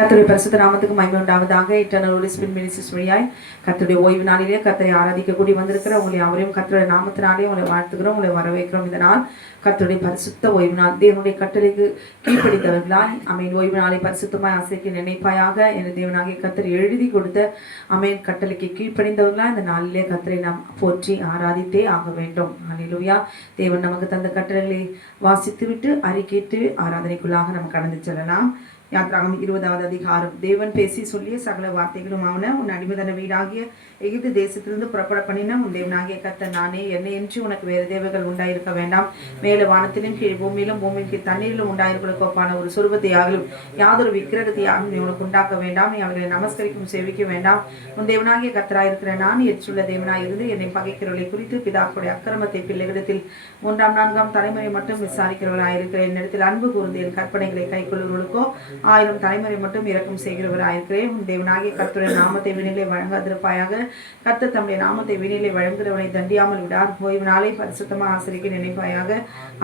கர்த்தருடைய பரிசுத்த நாமத்துக்கு மகிமை உண்டாவதாக. இட்டர்னல் ஹோலி ஸ்பிரிட் மினிஸ்ட்ரிஸ் வழியாய் கர்த்தருடைய ஓய்வு நாளிலே கர்த்தரை ஆராதிக்க கூடி வந்திருக்கிற உங்களை அவரையும் கர்த்தருடைய நாமத்தினாலே உங்களை வாழ்த்துக்கிறோம், உங்களை வரவேற்கிறோம். இந்த நாள் கர்த்தருடைய பரிசுத்த ஓய்வு நாள். தேவனுடைய கட்டளைக்கு கீழ்ப்படித்தவர்களாய் அமேன் ஓய்வு நாளை பரிசுத்தமாய் ஆசைக்கு நினைப்பாயாக என தேவனாகிய கர்த்தர் எழுதி கொடுத்த அமேன் கட்டளைக்கு கீழ்ப்படிந்தவர்களாய் இந்த நாளிலே கர்த்தரை நாம் போற்றி ஆராதித்தே ஆக வேண்டும். அல்லேலூயா. தேவன் நமக்கு தந்த கட்டளைகளை வாசித்து விட்டு அறிக்கையிட்டு ஆராதனைக்குள்ளாக நம்ம கடந்து செல்லலாம். யாத்ராகம் 20வது அதிகாரம். தேவன் பேசி சொல்லிய சகல வார்த்தைகளும் ஆவன. உன் அடிமைதன வீடாகிய எகிப்து தேசத்திலிருந்து புறப்பட பண்ணின உன் தேவனாகிய கர்த்தர் நானே. என்னை என்று உனக்கு வேறு தேவர்கள் உண்டாயிருக்க வேண்டாம். மேல வானத்திலும் கீழ் பூமியிலும் பூமிக்கு தண்ணீரிலும் உண்டாயிருப்பதற்கு ஒப்பான ஒரு சொருபத்தையாகலும் யாதொரு விக்கிரகத்தையாகவும் நீ உனக்கு உண்டாக்க வேண்டாம். நீ அவர்களை நமஸ்கரிக்கும் சேவிக்க வேண்டாம். உன் தேவனாகிய கர்த்தராயிருக்கிற நான் எச்சுள்ள தேவனாயிருந்து என்னை பகைக்கிறவர்களை குறித்து பிதாக்களுடைய அக்கிரமத்தை பிள்ளைகளிடத்தில் 3ஆம் 4ஆம் தலைமுறை மட்டும் விசாரிக்கிறவராயிருக்கிற என்னிடத்தில் அன்பு கூர்ந்து என் கற்பனைகளை கைக்கொள்ளுவர்களுக்கோ 1000 தலைமுறை மட்டும் இரக்கம் செய்கிறவராயிருக்கிறேன். உன் தேவனாகிய கர்த்தருடைய நாமத்தை வினிலே வழங்காதிருப்பாயாக. கர்த்தர் தம்முடைய நாமத்தை வினிலே வழங்குகிறவனை தண்டியாமல் விடார். ஓய்வு நாளை பரிசுத்தமாக ஆசரிக்க நினைப்பாயாக.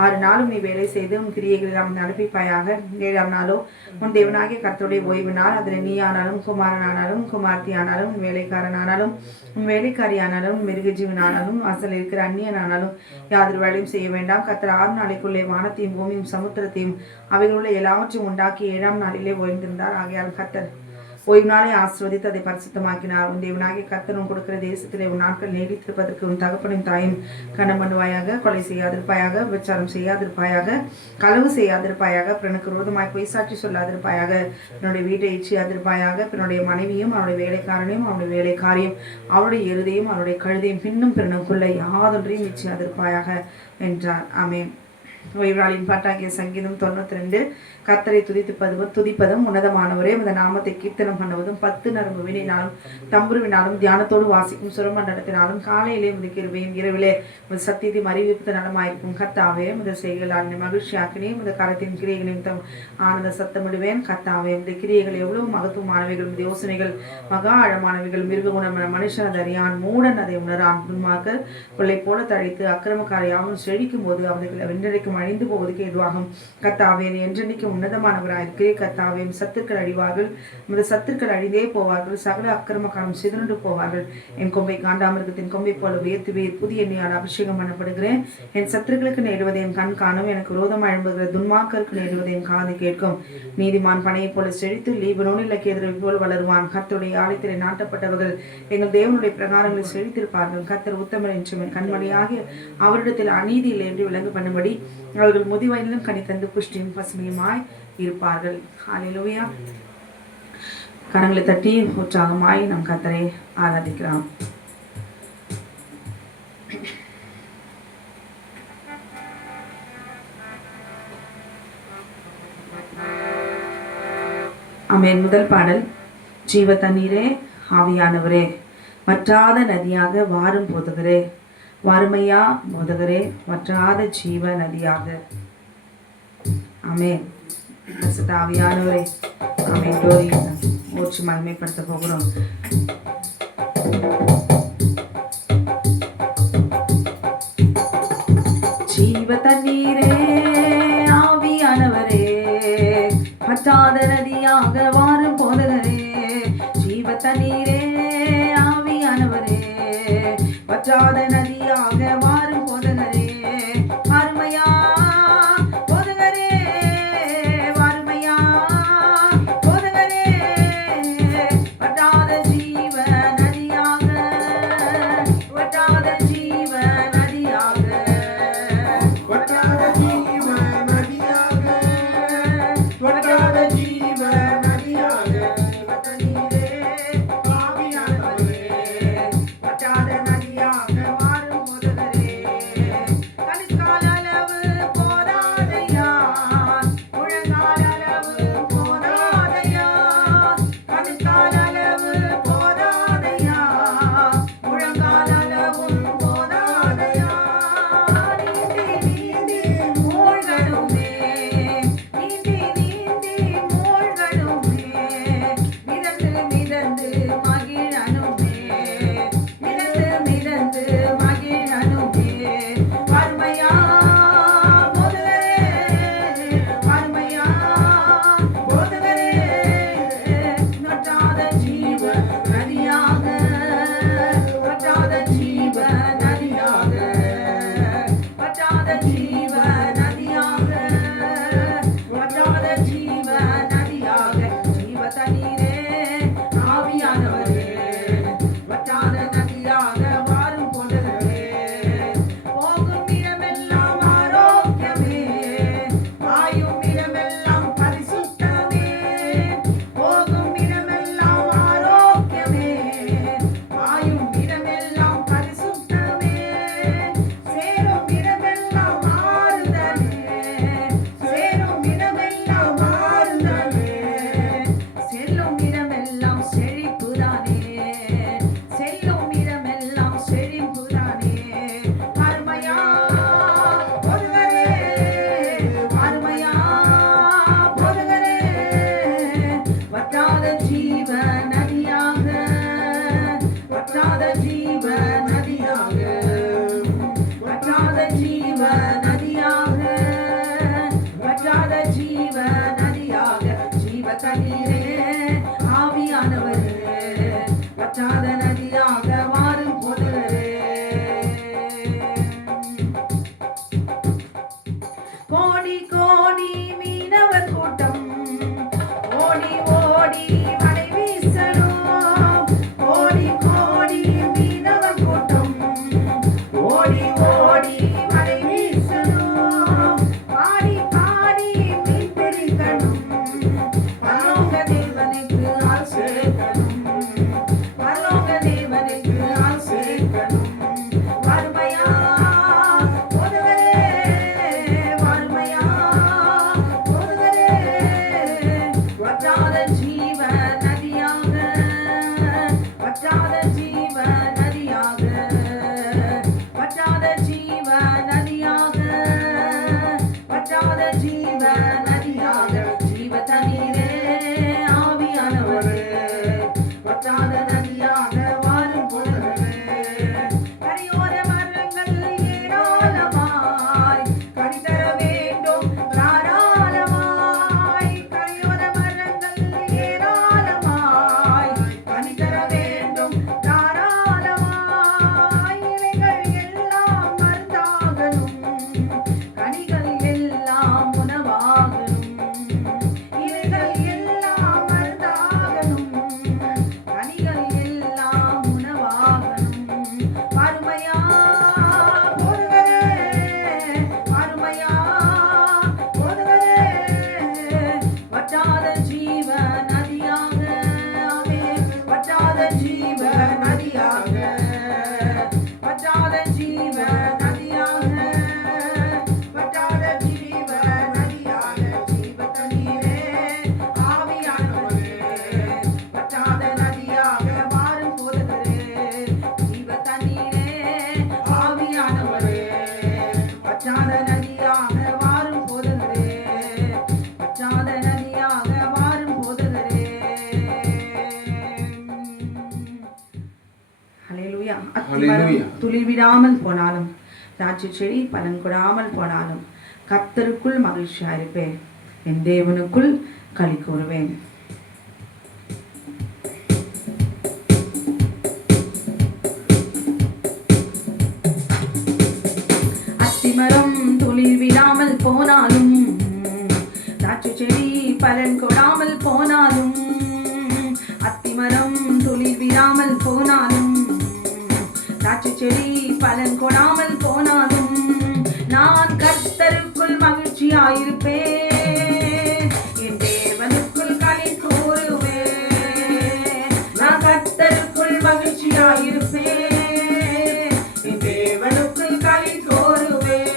6 நாளும் நீ வேலை செய்து உன் கிரியைகளை நாம் நடப்பிப்பாயாக. 7ஆம் நாளோ உன் தேவனாகிய கர்த்தருடைய ஓய்வு நாள். அதில் நீ ஆனாலும் குமாரனானாலும் குமார்த்தி ஆனாலும் உன் வேலைக்காரனானாலும் உன் வேலைக்காரியானாலும் மிருக ஜீவனானாலும் அசல் இருக்கிற அந்நியனானாலும் யாதொரு வேலையும் செய்ய வேண்டாம். கர்த்தர் 6 நாளைக்குள்ளே வானத்தையும் பூமியும் சமுத்திரத்தையும் அவைகளுள்ள எல்லாவற்றையும் உண்டாக்கி 7ஆம் நாளிலே ஓய்ந்திருந்தார். ஆகையால் கர்த்தர் ஓய்வு நாளை ஆசிர்வதித்து அதை பரிசுத்தமாக்கினார். உன் தேவனாகிய கர்த்தர் உன் கொடுக்கிற தேசத்திலே உன் நாட்கள் நீடித்திருப்பதற்கு உன் தகப்பனும் தாயும் கனம் பண்ணுவாயாக. கொலை செய்யாதிருப்பாயாக, விபச்சாரம் செய்யாதிருப்பாயாக, களவு செய்யாதிருப்பாயாக, பிறனுக்கு விரோதமாய் பொய் சாட்சி சொல்லாதிருப்பாயாக, பின்னுடைய வீட்டை இச்சியாதிருப்பாயாக, பின்னுடைய மனைவியும் அவருடைய வேலைக்காரனையும் அவருடைய வேலைக்காரியும் அவருடைய எருதையும் அவருடைய கழுதையும் பின்னும் பிறனுக்குள்ள யாதொன்றையும் இச்சியாதிருப்பாயாக என்றார். ஆமென். ஓய்வு நாளின் பாட்டாகிய சங்கீதம் 92. கர்த்தரை துதிப்பதும் உன்னதமானவரே இந்த நாமத்தை கீர்த்தனம் பண்ணுவதும் 10 நரம்பு வினாலும் தம்புருவினாலும் தியானத்தோடு வாசிக்கும் சுரமண்டலத்தினாலும் காலையிலே உமது கிருபையும் இரவிலே உமது சத்தியத்தையும் அறிவிப்பு நலமாயிருக்கும். கர்த்தாவே உமது செய்களால் மகிழ்ச்சியாக்கினே உமது கரத்தின் கிரியைகளையும் ஆனந்த சத்தமிடுவேன். கர்த்தாவே உமது கிரியைகள் எவ்வளவு மகத்துவமானவைகள், உமது யோசனைகள் மகா ஆழமானவைகள். மிருக குணமான மனுஷன் அதை அறியான், மூடன் அதை உணரான். முன்மாக்க கொள்ளை போல தழைத்து அக்கிரமக்காரையாகவும் செழிக்கும் போது அவர்கள் வென்றடைக்கும் அழிந்து போவதற்கு எதுவாகும். கர்த்தாவே என்றென்னைக்கும் உன்னதமானவராயிருக்கிறே. கர்த்தாவே சத்துக்கள் அழிவார்கள், உமது சத்துக்கள் அழிந்தே போவார்கள். சகல அக்கிரமக்காரம் சிதறண்டு போவார்கள். என் கொம்பை காண்டாமிருகத்தின் கொம்பை போல உயர்த்துவேர். புதிய எண்ணெயால் அபிஷேகம் பண்ணப்படுகிறேன். என் சத்துருக்களுக்கு நேடுவதை என் கண் காணும். எனக்கு விரோதமாக எழும்புகிற துன்மார்க்கருக்கு நேடுவதை என் காது கேட்கும். நீதிமான் பனையை போல செழித்து லீபனோனில் கேதுரை போல் வளருவான். கர்த்தருடைய ஆலயத்திலே நாட்டப்பட்டவர்கள் எங்கள் தேவனுடைய பிரகாரங்களில் செழித்திருப்பார்கள். கர்த்தர் உத்தமர் என்றும் என் கண்மணியாகிய அவரிடத்தில் அநீதி இல்லை என்று விளங்கு பண்ணும்படி அவர்கள் முதிவயதிலும் கனி தந்து புஷ்டியும் பசுமையுமாய் இருப்பார்கள். ஹல்லேலூயா. கரங்களை தட்டி உற்சாகமாய் நம் கர்த்தரை ஆராதிக்கிறோம். ஆமென். முதல் பாடல். ஜீவ தண்ணீரே ஆவியானவரே வற்றாத நதியாக வாரும் போதுகிறே. வறுமையா போதகரே வற்றாத ஜீவ நதியாக. ஆமென். ஆவியானவரே ஆமென். glory ஊற்றி மகிமைப்படுத்த போகிறோம். ஜீவ தண்ணீரே ஆவியானவரே வற்றாத நதியாக வாரும் போதகரே. ஜீவ தண்ணீரே ஆவியானவரே வற்றாத நதியாக மாறும் போதகரே. வறுமையா போதகரே, வறுமையா போதகரே வற்றாத ஜீவ நதியாக, வற்றாத ஜீவ நதியாக, வற்றாத ஜீவ நதியாக, வற்றாத ஜீவ நதியாக. தண்ணீரே ஆவியானவரே வற்றாத நதியாக தண்ணீரே ஆவியானவரே வற்றாத நதியாக மாறும் போதரே கோடி கோடி மீனவர் கூட்டம் ஓடி ஓடி வலை வீசணும் கோடி கோடி மீனவர் கூட்டம் ஓடி ஓடி வலை வீசணும் பாடி பாடி மீன் பிடிக்கணும் பரலோக தேவனுக்கு ஆள் சேர்க்கணும் பரலோக தேவனுக்கு ஆள் சேர்க்கணும் வறுமையா போதவரே வறுமையா போதவரே வற்றாத ஜீவ நதியாக வற்றாத ஜீவ நதியாக வற்றாத ஜீவ நதியாக வற்றாத ஜீவ நதியாக ஜீவ தண்ணீரே ஆவியானவரே வற்றாத நதியாக வாரும் போதவரே கரையோர மரங்கள் ஏராளமாய் கனிதர வேண்டும் தாராளமாய் கரையோர மரங்கள் ஏராளமாய் கனிதர வேண்டும் தாராளமாய் இலைகள் எல்லாம் மருந்தாகணும் கனிகள் எல்லாம் உணவாகணும் இலைகள் எல்லாம் மருந்தாகணும் கனிகள் எல்லாம் உணவாகணும் வறுமையா போதவரே வறுமையா போதவரே வற்றாத ஜீவ நதியாக வற்றாத ஜீவ நதியாக வற்றாத ஜீவ நதியாக வற்றாத ஜீவ நதியாக ஜீவ தண்ணீரே ஆவியானவரே வற்றாத நதியாக மாறும் போதவரே ஜீவ தண்ணீரே ஆவியானவரே வற்றாத நதியாக மாறும் போதவரே வற்றாத நதியாக மாறும் போதவரே ஹல்லேலூயா அத்திமரம் துளிர் விடாமல் போனாலும் திராட்சை செடி பலன் கொடாமல் போனாலும் கர்த்தருக்குள் மகிழ்ச்சியா இருப்பேன் என் தேவனுக்குள் களி கூறுவேன் அத்திமரம் துளிர் விடாமல் போனாலும் திராட்சை செடி பலன் கொடாமல் போனாலும் அத்திமரம் துளிர் விடாமல் போனாலும் திராட்சை செடி பலன் கொடாமல் போனாலும் நான் கர்த்தருக்குள் மகிழ்ச்சியாயிருப்பேன் என் தேவனுக்குள் களி கூறுவேன் நான் கர்த்தருக்குள் மகிழ்ச்சியாயிருப்பேன் என் தேவனுக்குள் களி கூறுவேன்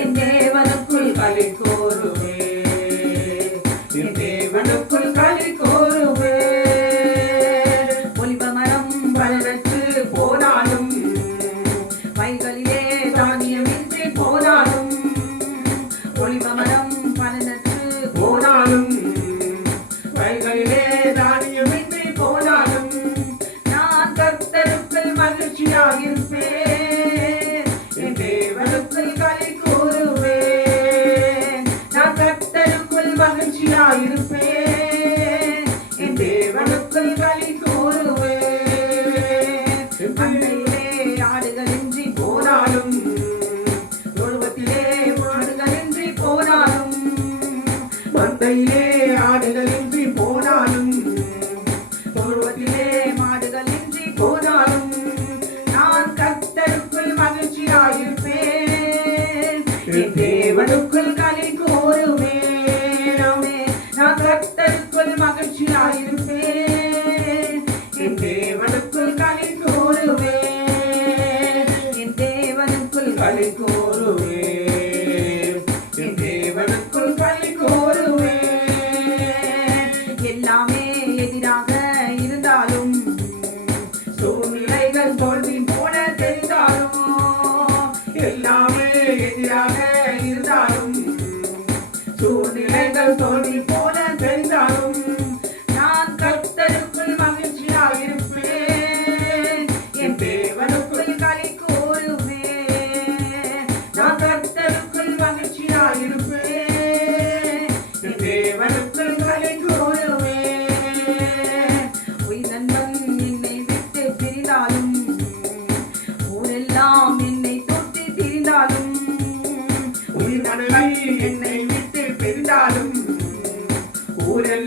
என் தேவனுக்குள் களி கூறுவேன் என் தேவனுக்குள் களி கூறுவேன் ஒலிவ மரம் பலனற்று போனாலும் வயல்களிலே தானியமின்றி போனாலும் ஒலிவ மரம் பலனற்று போனாலும் வயல்களிலே தானியமின்றி போனாலும் நான் கர்த்தருக்குள் மகிழ்ச்சியாயிருப்பேன் என் தேவனுக்குள் களி கூறுவேன் நான் கர்த்தருக்குள் மகிழ்ச்சியாயிருப்பேன் என் தேவனுக்குள் களி கூறுவேன் அன்னையிலே ஆடுகளின்றி போனாலும் தொழுவத்திலே மாடுகளின்றி போனாலும் மந்தையிலே ஆடுகளின்றி போனாலும் தொழுவத்திலே மாடுகளின்றி போனாலும் நான் கர்த்தருக்குள் மகிழ்ச்சியாயிருப்பேன் என் தேவனுக்குள் களி கூறுவேன் நான் கர்த்தருக்குள் மகிழ்ச்சியாயிருப்பேன் என் தேவனுக்குள் களி கூறுவேன் என் தேவனுக்குள் களி கூறுவேன் என் தேவனுக்குள் களி கூறுவேன் எல்லாமே எதிராக இருந்தாலும் சூழ்நிலைகள் தோல்வி போல தெரிந்தாலும் எல்லாமே எதிராக இருந்தாலும் சூழ்நிலைகள் தோல்வி போல தெரிந்தாலும் நான் கர்த்தருக்குள் மகிழ்ச்சியாயிருப்பேன் என் தேவனுக்குள் களி கூறுவேன் நான் கர்த்தருக்குள் மகிழ்ச்சியாயிருப்பேன் என் தேவனுக்குள் களி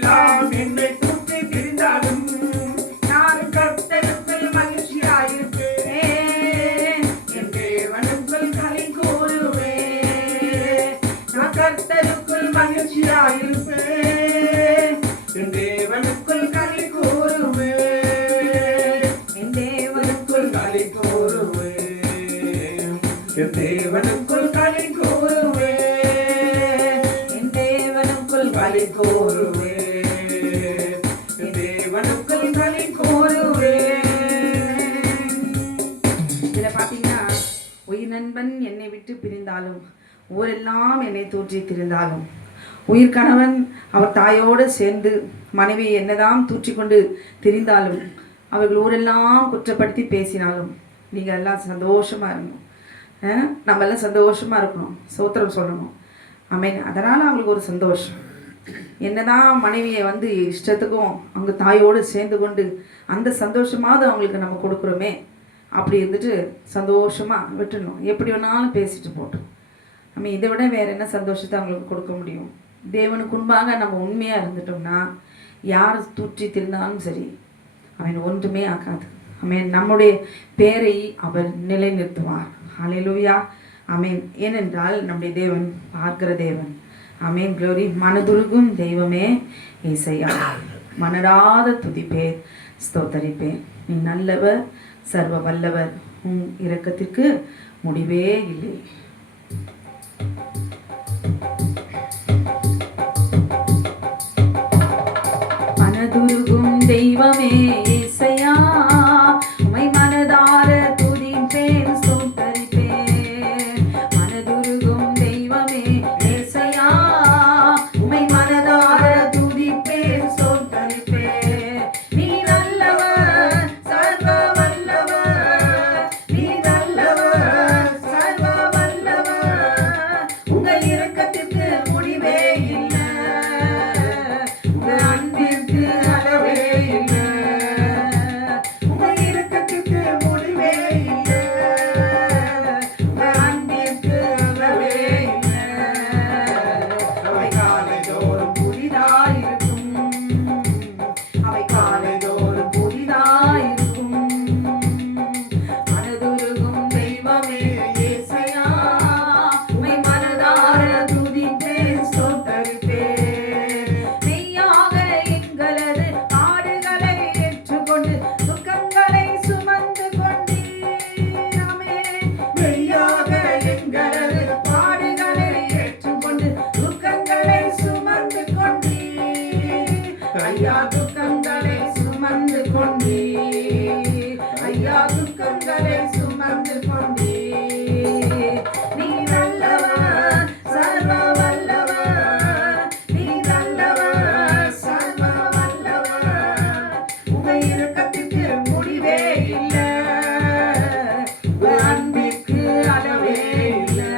உலகமெல்லாம் என்னை தூக்கி திரிந்தாலும் நான் கர்த்தருக்குள் மகிழ்ச்சியாயிருப்பேன். என் தேவனுக்குள் களி கூறுவேன். நான் கர்த்தருக்குள் மகிழ்ச்சியாயிருப்பேன். என் தேவனுக்குள் களி கூறுவேன். என் தேவனுக்குள் களி கூறுவேன். என் தேவனுக்குள் களி கூறுவேன். என் தேவனுக்குள் களி கூறுவேன். என் தேவனுக்குள் களி கூறுவேன். இதுல பாத்தீங்கன்னா, உயிர் நண்பன் என்னை விட்டு பிரிந்தாலும், ஊரெல்லாம் என்னை தூற்றி திரிந்தாலும், உயிர் கணவன் அவர் தாயோடு சேர்ந்து மனைவியை என்னதான் தூற்றிக்கொண்டு திரிந்தாலும், அவர்கள் ஊரெல்லாம் குற்றப்படுத்தி பேசினாலும், நீங்கள் எல்லாம் சந்தோஷமா இருக்கணும். நம்ம எல்லாம் சந்தோஷமா இருக்கணும், சோத்திரம் சொல்லணும். ஆமென். அதனால் அவங்களுக்கு ஒரு சந்தோஷம். என்னதான் மனைவியை வந்து இஷ்டத்துக்கும் அவங்க தாயோடு சேர்ந்து கொண்டு அந்த சந்தோஷமாவது அவங்களுக்கு நம்ம கொடுக்குறோமே, அப்படி இருந்துட்டு சந்தோஷமாக விட்டுடணும். எப்படி வேணாலும் பேசிட்டு போட்டோம். நம்ம இதை விட வேறு என்ன சந்தோஷத்தை அவங்களுக்கு கொடுக்க முடியும்? தேவனுக்கு முன்பாக நம்ம உண்மையாக இருந்துட்டோம்னா யார் தூற்றி திருந்தாலும் சரி, அவன் ஒன்றுமே ஆகாது. ஆமென். நம்முடைய பேரை அவர் நிலைநிறுத்துவார். ஹல்லேலூயா. ஆமென். ஏனென்றால் நம்முடைய தேவன் பார்க்கிற தேவன். ஆமென். க்ளோரி. மனதுருகும் தெய்வமே ஏசையா, மனராத துதிப்பேன், ஸ்தோத்தரிப்பேன். நீ நல்லவர், சர்வ வல்லவர், உன் இரக்கத்திற்கு முடிவே இல்லை. மனதுருகும் தெய்வமே ஏசையா, உம்மை மனதார துதிப்பேன், ஸ்தோத்தரிப்பேன். மனதுருகும் தெய்வமே ஏசையா, உம்மை மனதார துதிப்பேன், ஸ்தோத்தரிப்பேன். நீ நல்லவர், சர்வ வல்லவர். நீ நல்லவர், சர்வ வல்லவர். உங்கள் இரக்கத்திற்கு முடிவே இல்லை. உங்கள் அன்பிற்கு அளவே இல்லை. உங்கள் இரக்கத்திற்கு முடிவே இல்லை. உங்கள் அன்பிற்கு அளவே இல்லை. அவை காலைதோறும் புதிதாயிருக்கும். அவை காலைதோறும் புதிதாயிருக்கும். மனதுருகும் தெய்வமே ஏசையா, உம்மை மனதார துதிப்பேன், ஸ்தோத்தரிப்பேன். மெய்யாக எங்களது பாடுகளை ஏற்றுக்கொண்டு துக்கங்களை சுமந்து கொண்டீர். ஆமென். மெய்யாக எங்களது பாடுகளை ஏற்றுக்கொண்டு துக்கங்களை சுமந்து கொண்டீர். ஐயா, துக்கங்களை சுமந்து கொண்டீர். ஐயா, துக்கங்களை சுமந்து கொண்டீர். நீ நல்லவர், சர்வ வல்லவர். நீ நல்லவர், சர்வ வல்லவர். உங்கள் இரக்கத்திற்கு முடிவே இல்லை. உங்கள் அன்பிற்கு அளவே இல்லை.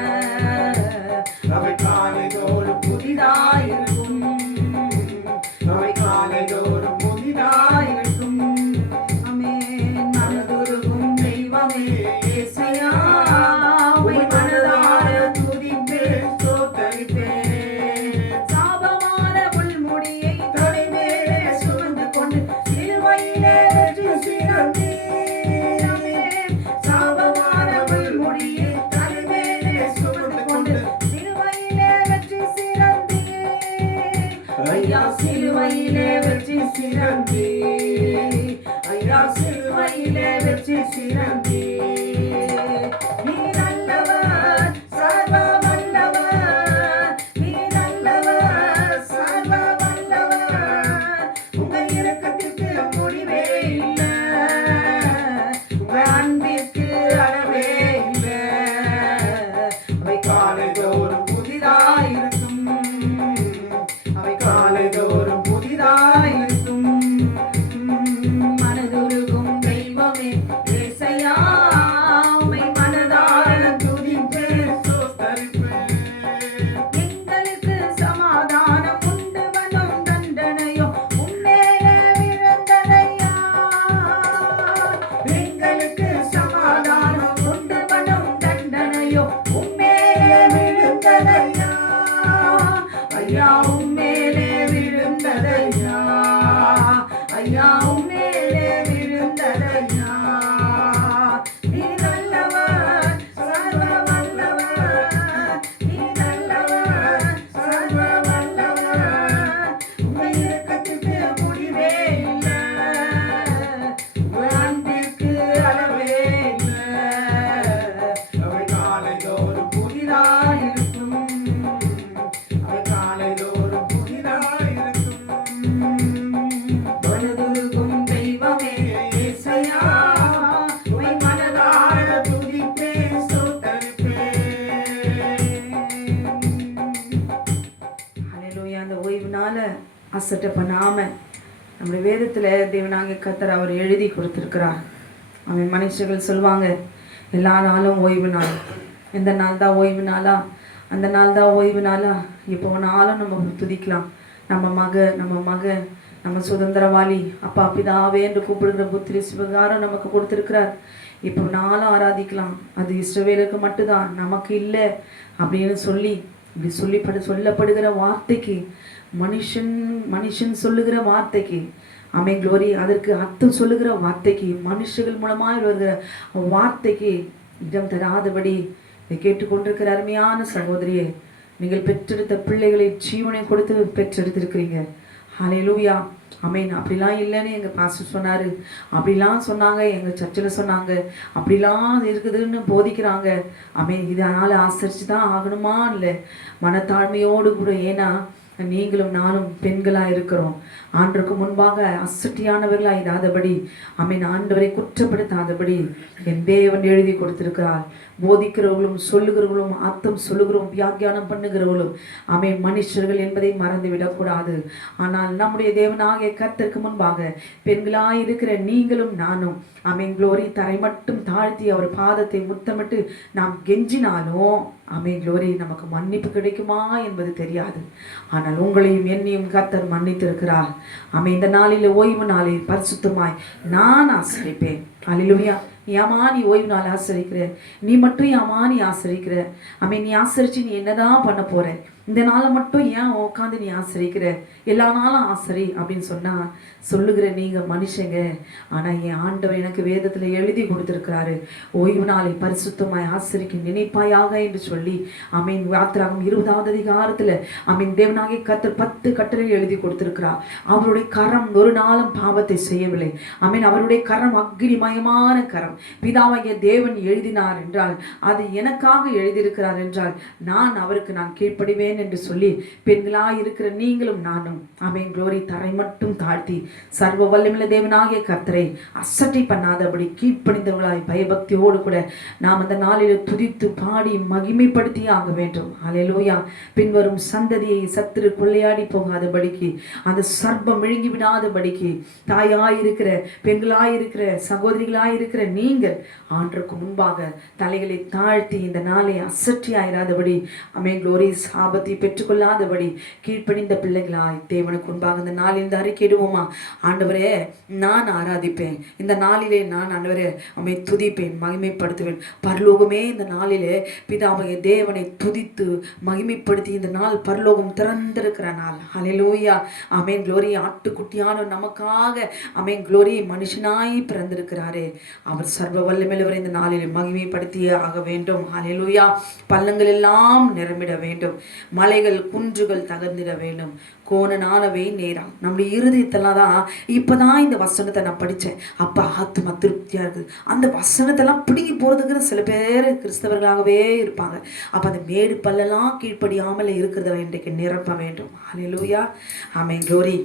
அவை காலைதோறும் புதிதாயிருக்கும். அவை காலைதோறும் புதிதாயிருக்கும். ஆமென். மனதுருகும் தெய்வமே ஏசையா, உம்மை மனதார துதிப்பேன், ஸ்தோத்தரிப்பேன். சாபமான முள்முடியை தலைமேலே சுமந்து கொண்டு சிலுவையிலே வெற்றி சிறந்தீர். ஆமென். சாபமான முள்முடியை தலைமேலே சுமந்து கொண்டு சிலுவையிலே வெற்றி சிறந்தீர். ஐயா, சிலுவையிலே வெற்றி சிறந்தீர். ஐயா உம்மேலே விழுந்ததையா. நீ நல்லவர், சர்வ வல்லவர். நீ நல்லவர், சர்வ வல்லவர். உம்மை இரக்கத்துக்கு முடிவே இல்லை. உம் அன்பிற்கு அளவே இல்லை. அவை காலைதோறும் புதிதாயிருக்கும். அவை காலைதோறும் புதிதாயிருக்கும். தொழுதுருகும் தெய்வமே இயேசையா, உம்மை மனதார துதிப்பேன், ஹல்லேலூயா. அந்த ஓய்வுனால அசட்டை பண்ணாம நம்முடைய வேதத்துல தேவனாகிய கர்த்தர் அவர் எழுதி கொடுத்திருக்கிறார். அவன் மனுஷர்கள் சொல்லுவாங்க எல்லா நாளும் ஓய்வு நாள். எந்த நாள் தான் ஓய்வு நாளா? அந்த நாள் தான் ஓய்வு நாளா? இப்போ நாளும் நம்ம துதிக்கலாம். நம்ம மக நம்ம சுதந்திரவாளி அப்பா பிதாவே என்று கூப்பிடுகிற புத்திரி சிவகாரம் நமக்கு கொடுத்திருக்கிறார். இப்போ நாளும் ஆராதிக்கலாம். அது இஸ்ரவேலுக்கு மட்டும்தான், நமக்கு இல்லை அப்படின்னு சொல்லி இப்படி சொல்லப்படுகிற வார்த்தைக்கு, மனுஷன் சொல்லுகிற வார்த்தைக்கு, ஆமென் க்ளோரி, அதற்கு அர்த்தம் சொல்லுகிற வார்த்தைக்கு, மனுஷர்கள் மூலமாய் வருகிற வார்த்தைக்கு இடம் தராதபடி இதை கேட்டுக்கொண்டிருக்கிற அருமையான சகோதரியே, நீங்கள் பெற்றெடுத்த பிள்ளைகளை ஜீவனை கொடுத்து பெற்றெடுத்திருக்கிறீங்க. ஹல்லேலூயா, ஆமென். அப்படிலாம் இல்லைன்னு எங்கள் பாஸ்டர் சொன்னார், அப்படிலாம் சொன்னாங்க, எங்கள் சர்ச்சில் சொன்னாங்க, அப்படிலாம் இருக்குதுன்னு போதிக்கிறாங்க. ஆமென். இதனால் ஆசரித்து தான் ஆகணுமா? இல்லை, மனத்தாழ்மையோடு கூட. ஏன்னா நீங்களும் நானும் பெண்களாக இருக்கிறோம். ஆண்டருக்கு முன்பாக அசட்டியானவர்களாக இராதபடி, ஆமென், ஆண்டவரை குற்றப்படுத்தாதபடி என் தேவன் எழுதி கொடுத்திருக்கிறார். போதிக்கிறவர்களும் சொல்லுகிறவர்களும் அர்த்தம் சொல்லுகிறோம் வியாக்கியானம் பண்ணுகிறவர்களும் ஆமென் மனுஷர்கள் என்பதை மறந்து விடக்கூடாது. ஆனால் நம்முடைய தேவனாகிய கர்த்தருக்கு முன்பாக பெண்களாய் இருக்கிற நீங்களும் நானும் ஆமென் க்ளோரி தரை மட்டும் தாழ்த்தி அவர் பாதத்தை முத்தமிட்டு நாம் கெஞ்சினாலும் ஆமென் க்ளோரி நமக்கு மன்னிப்பு கிடைக்குமா என்பது தெரியாது. ஆனால் உங்களையும் என்னையும் கர்த்தர் மன்னித்திருக்கிறார். ஆமென். இந்த நாளில் ஓய்வு நாளில் பரிசுத்தமாய் நான் ஆசரிப்பேன். அல்லேலூயா. ஏமா நீ ஓய்வு நாள் ஆசரிக்கிற? நீ மட்டும் ஏமா நீ ஆசரிக்கிற? ஆமென். நீ ஆசரிச்சு நீ என்னதான் பண்ண போற? இந்த நாளை மட்டும் ஏன் உட்காந்து நீ ஆசரிக்கிற? எல்லா நாளும் ஆசரி அப்படின்னு சொன்னா சொல்லுகிற நீங்க மனுஷங்க. ஆனா என் ஆண்டவர் எனக்கு வேதத்துல எழுதி கொடுத்திருக்கிறாரு, ஓய்வு நாளை பரிசுத்தமாய் ஆசரிக்க நினைப்பாயாக என்று சொல்லி. ஆமென். யாத்திராகமம் 20வது அதிகாரத்துல ஆமென் தேவனாகிய கர்த்தர் 10 கட்டளை எழுதி கொடுத்திருக்கிறார். அவருடைய கரம் ஒரு நாளும் பாவத்தை செய்யவில்லை. ஆமென். அவருடைய கரம் அக்னிமயமான கரம். பிதாவாகிய தேவன் எழுதினார் என்றால் அது எனக்காக எழுதியிருக்கிறார் என்றால் அவருக்கு நான் கீழ்ப்படிவேன் என்று சொல்லி பெண்களாய் இருக்கிற நீங்களும் நானும் ஆமென் க்ளோரி தரை மட்டும் தாழ்த்தி சர்வ வல்லமையுள்ள தேவனாகிய கர்த்தரை அசட்டை பண்ணாதபடி கீழ்ப்படிந்தவர்களாய் பயபக்தியோடு கூட நாம் அந்த நாளில் துதித்து பாடி மகிமைப்படுத்தி ஆக வேண்டும். ஹல்லேலூயா. பின்வரும் சந்ததியை சத்துரு கொள்ளையாடி போகாதபடிக்கு, அந்த சர்ப்பம் விழுங்கி விடாதபடிக்கு தாயாயிருக்கிற பெண்களாயிருக்கிற சகோதரிகளாயிருக்கிற நீங்கள் ஆண்டருக்கு முன்பாக தலைகளை தாழ்த்தி இந்த நாளை அசட்டியாயிராதபடி ஆமென் க்ளோரி சாபத்தை பெற்றுக்கொள்ளாதபடி கீழ்ப்படிந்த பிள்ளைகளாய் தேவனுக்கு முன்பாக இந்த நாளில் இந்த அறிக்கையிடுவோமா? ஆண்டவரே நான் ஆராதிப்பேன், இந்த நாளிலே நான் ஆண்டவரே அம்மை துதிப்பேன், மகிமைப்படுத்துவேன். பரலோகமே இந்த நாளிலே பிதாவாகிய தேவனை துதித்து மகிமைப்படுத்தி இந்த நாள் பரலோகம் திறந்திருக்கிற நாள். ஹல்லேலூயா. ஆமென் க்ளோரி. ஆட்டுக்குட்டியான நமக்காக ஆமென் க்ளோரி மனுஷனாய் பிறந்திருக்கிறாரே, அவர் சர்வ வல்லமையுள்ளவர். இந்த நாளில் மகிமைப்படுத்தியே ஆக வேண்டும். ஹல்லேலூயா. பள்ளங்கள் எல்லாம் நிரம்பிட வேண்டும், மலைகள் குன்றுகள் தகர்ந்திட வேண்டும், கோணனானவை நேரம். நம்முடைய இருதயத்தெல்லாம் தான் இப்பதான் இந்த வசனத்தை நான் படித்தேன், அப்போ ஆத்மா திருப்தியா இருக்குது. அந்த வசனத்தெல்லாம் பிடிங்கி போறதுக்கு சில பேர் கிறிஸ்தவர்களாகவே இருப்பாங்க. அப்போ அந்த மேடு பல்லெல்லாம் கீழ்ப்படியாமல் இருக்கிறத இன்றைக்கு நிரப்ப வேண்டும். ஹல்லேலூயா. ஆமென் க்ளோரி.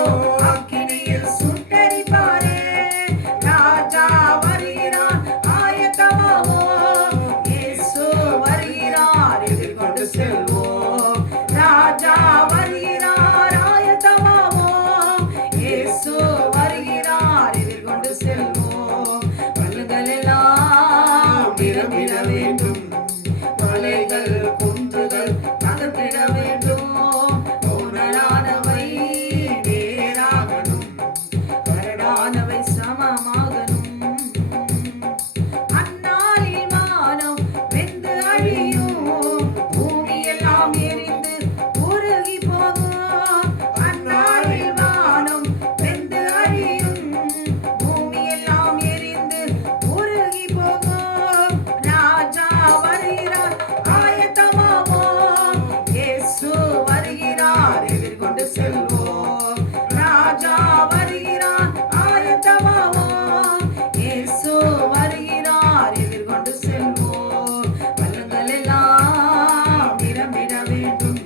ஐயோ அக்கினியில் சுட்டரிப்பாரே. ராஜா வருகிறார் ஆயத்தமாவோம், இயேசு வருகிறார் எதிர்கொண்டு செல்வோம். ராஜா வருகிறார் ஆயத்தமாவோம், இயேசு வருகிறார் எதிர்கொண்டு செல்வோம். கல்லுகள் எல்லாம் நிரம்பிட வேண்டும், மலைகள் குன்றுகள் நகர்த்திட வேண்டும். கோணலானவை நேராகணும், கரடானவை சமமாகணும். அந்நாளில் வானம் வெந்து அழியும், பூமியெல்லாம் எரிந்து உருகி போகும். அந்நாளில் வானம் வெந்து அழியும், பூமியெல்லாம் எரிந்து உருகி போகும். ராஜா வருகிறார் ஆயத்தமாவோம், இயேசு வருகிறார் எதிர்கொண்டு செல்வோம். ராஜா வருகிறார் ஆயத்தமாவோம், இயேசு வருகிறார் எதிர்கொண்டு செல்வோம். பள்ளங்கள் எல்லாம் நிரம்பிட வேண்டும்,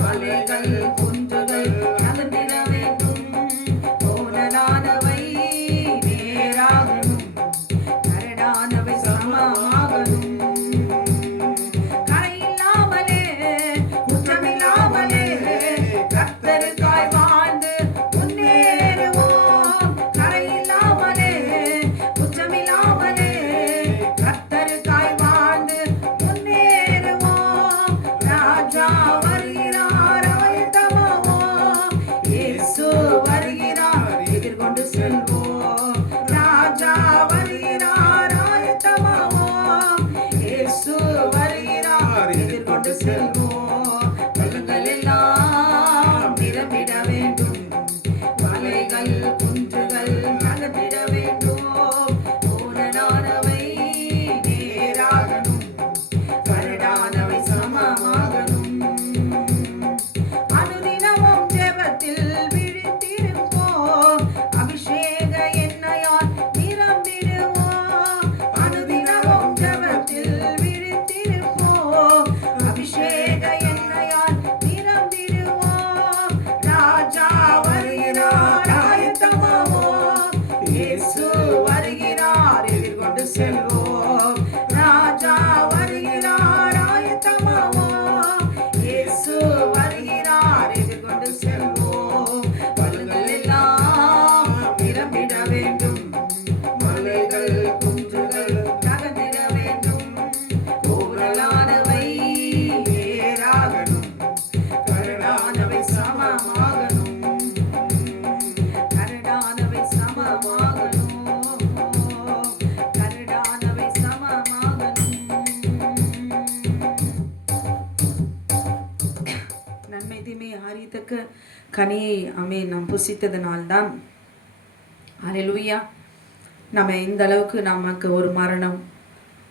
மலைகள் குன்றுகள் நகர்ந்திட வேண்டும். கோணலானவை நேராகணும், கரடானவை சமமாகணும். கரையில்லாமலே குற்றமில்லாமலே கர்த்தருக்காய் வாழ்ந்து முன்னேறுவோம். கரையில்லாமலே குற்றமில்லாமலே கர்த்தருக்காய் வாழ்ந்து முன்னேறுவோம். ராஜா வருகிறார் ஆயத்தமாவோம், இயேசு வருகிறார் எதிர்கொண்டு செல்வோம். ராஜா வருகிறார் ஆயத்தமாவோம், இயேசு வருகிறார் எதிர்கொண்டு செல்வோம். பள்ளங்கள் எல்லாம் நிரம்பிட வேண்டும், மலைகள் குன்றுகள் நகர்த்திட வேண்டும். கோணலானவை நேராகணும், கரடானவை சமமாகணும். அனுதினமும் ஜெபத்தில் விழித்திருப்போம், அபிஷேக எண்ணெயால் நிரம்பிடுவோம். அனுதினமும் ஜெபத்தில் விழித்திருப்போம், அபிஷேக எண்ணெயால் நிரம்பிடுவோம். ராஜா வருகிறார் ஆயத்தமாவோம், இயேசு வருகிறார் எதிர்கொண்டு செல்வோம். ராஜா வருகிறார் ஆயத்தமாவோம், இயேசு வருகிறார் எதிர்கொண்டு செல்வோம். பள்ளங்கள் எல்லாம் நிரம்பிட வேண்டும், மலைகள் குன்றுகள் நகர்ந்திட வேண்டும். கோணலானவை நேராகணும், கரடானவை சமமாகணும். கரடானவை சமமாகணும், கரடானவை சமமாகணும். நன்மை தீமை அறியத்தக்க கனியை நாம் புசித்ததனால்தான் அல்லேலூயா நம்ம இந்த அளவுக்கு நமக்கு ஒரு மரணம்,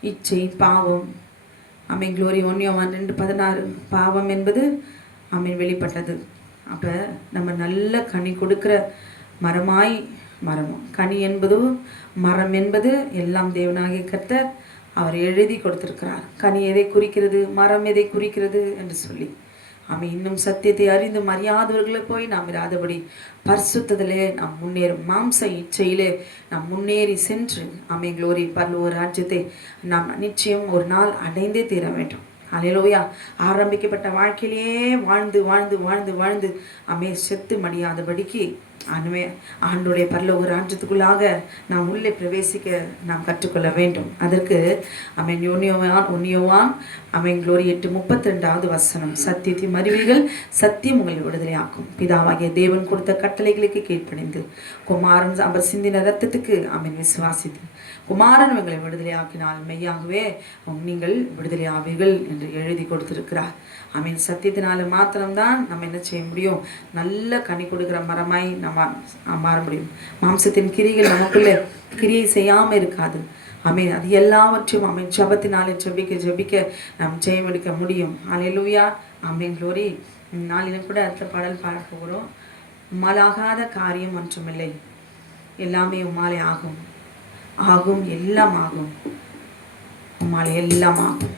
இச்சை, பாவம் க்ளோரி 1 யோவான் 2:16 பாவம் என்பது வெளிப்பட்டது. அப்போ நம்ம நல்ல கனி கொடுக்கிற மரம் கனி என்பது மரம் என்பது எல்லாம் தேவனாகிய கர்த்தர் அவர் எழுதி கொடுத்திருக்கிறார். கனி எதை குறிக்கிறது, மரம் எதை குறிக்கிறது என்று சொல்லி இன்னும் சத்தியத்தை அறிந்து அறியாதவர்களை போய் நாம் இராதபடி பரிசுத்தத்திலே நாம் முன்னேறும், மாம்ச இச்சையிலே நாம் முன்னேறி சென்று க்ளோரி பரலோக ராஜ்யத்தை நாம் நிச்சயம் ஒரு நாள் அடைந்தே தீர வேண்டும். அல்லேலூயா. ஆரம்பிக்கப்பட்ட வாழ்க்கையிலேயே வாழ்ந்து வாழ்ந்து வாழ்ந்து வாழ்ந்து செத்து மடியாதபடிக்கு ஆண்டுடைய பரலோக ராஜ்யத்துக்குள்ளாக நாம் உள்ளே பிரவேசிக்க நாம் கற்றுக்கொள்ள வேண்டும். அதற்கு 1 யோவான் க்ளோரி 8:32 சத்தியத்தின் அறிவீர்கள், சத்தியம் உங்களை விடுதலையாக்கும். பிதாவாகிய தேவன் கொடுத்த கட்டளைகளுக்கு கீழ்ப்படிந்து குமாரன் அவர் சிந்தின ரத்தத்துக்கு விசுவாசித்து குமாரன் உங்களை விடுதலையாக்கினால் மெய்யாகவே நீங்கள் விடுதலை ஆவீர்கள் என்று எழுதி கொடுத்திருக்கிறார். சத்தியத்தினால மாத்திரம்தான் நம்ம என்ன செய்ய முடியும், நல்ல கனி கொடுக்கிற மரமாய் நம்ம மாற முடியும். மாம்சத்தின் கிரிகள் நமக்குள்ள கிரியை செய்யாமல் இருக்காது. அது எல்லாவற்றையும் ஜபத்தினாலே ஜபிக்க நாம் ஜெயம் எடுக்க முடியும். அல்லேலூயா. க்ளோரி. நாளிலும் கூட அடுத்த பாடல் பாட போகிறோம். உம்மாலாகாத காரியம் ஒன்றுமில்லை, எல்லாமே உம்மாலே ஆகும், எல்லாம் ஆகும், உம்மாலே எல்லாம் ஆகும்.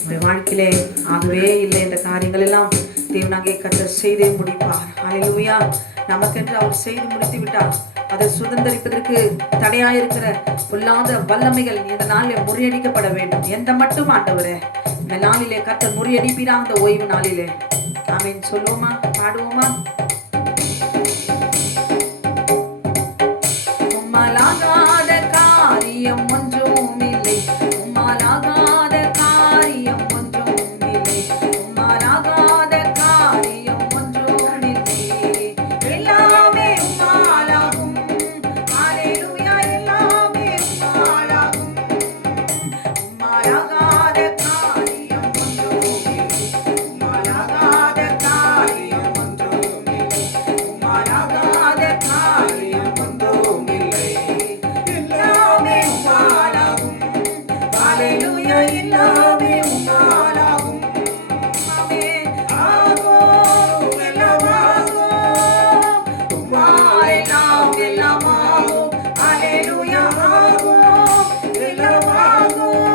உங்களுடைய வாழ்க்கையிலே ஆகவே இல்லை என்ற காரியங்கள் எல்லாம் தேவனாகிய கர்த்தர் செய்தே முடிப்பார். ஹalleluya. நமக்கென்று அவர் செய்து முடித்து விட்டார். அதை சுதந்தரிப்பதற்கு தடையாயிருக்கிற பொல்லாத வல்லமைகள் இந்த நாளிலே முறியடிக்கப்பட வேண்டும். எந்த மட்டும் ஆண்டவரே இந்த நாளிலே கர்த்தர் முறியடிப்பீரா அந்த ஓய்வு நாளிலே. ஆமென். சொல்லுவோமா, பாடுவோமா? உம்மாலாகாத காரியம் ஒன்றும் இல்லை, உம்மாலாகாத காரியம் ஒன்றும் இல்லை, உம்மாலாகாத காரியம் ஒன்றும் இல்லை. எல்லாமே உம்மாலாகும். ஹalleluya. எல்லாமே உம்மாலாகும். உம்மாலாகாத காரியம் ஒன்றும் இல்லை, உம்மாலாகாத காரியம் ஒன்றும் இல்லை, உம்மாலாகாத காரியம் ஒன்றும் இல்லை. எல்லாமே உம்மாலாகும். ஹalleluya. எல்லாமே உம்மாலாகும். ஆமென். ஆகும், எல்லாம் ஆகும். உம்மால் எல்லாம் ஆகும். ஹalleluya. ஆகும், எல்லாம் ஆகும்.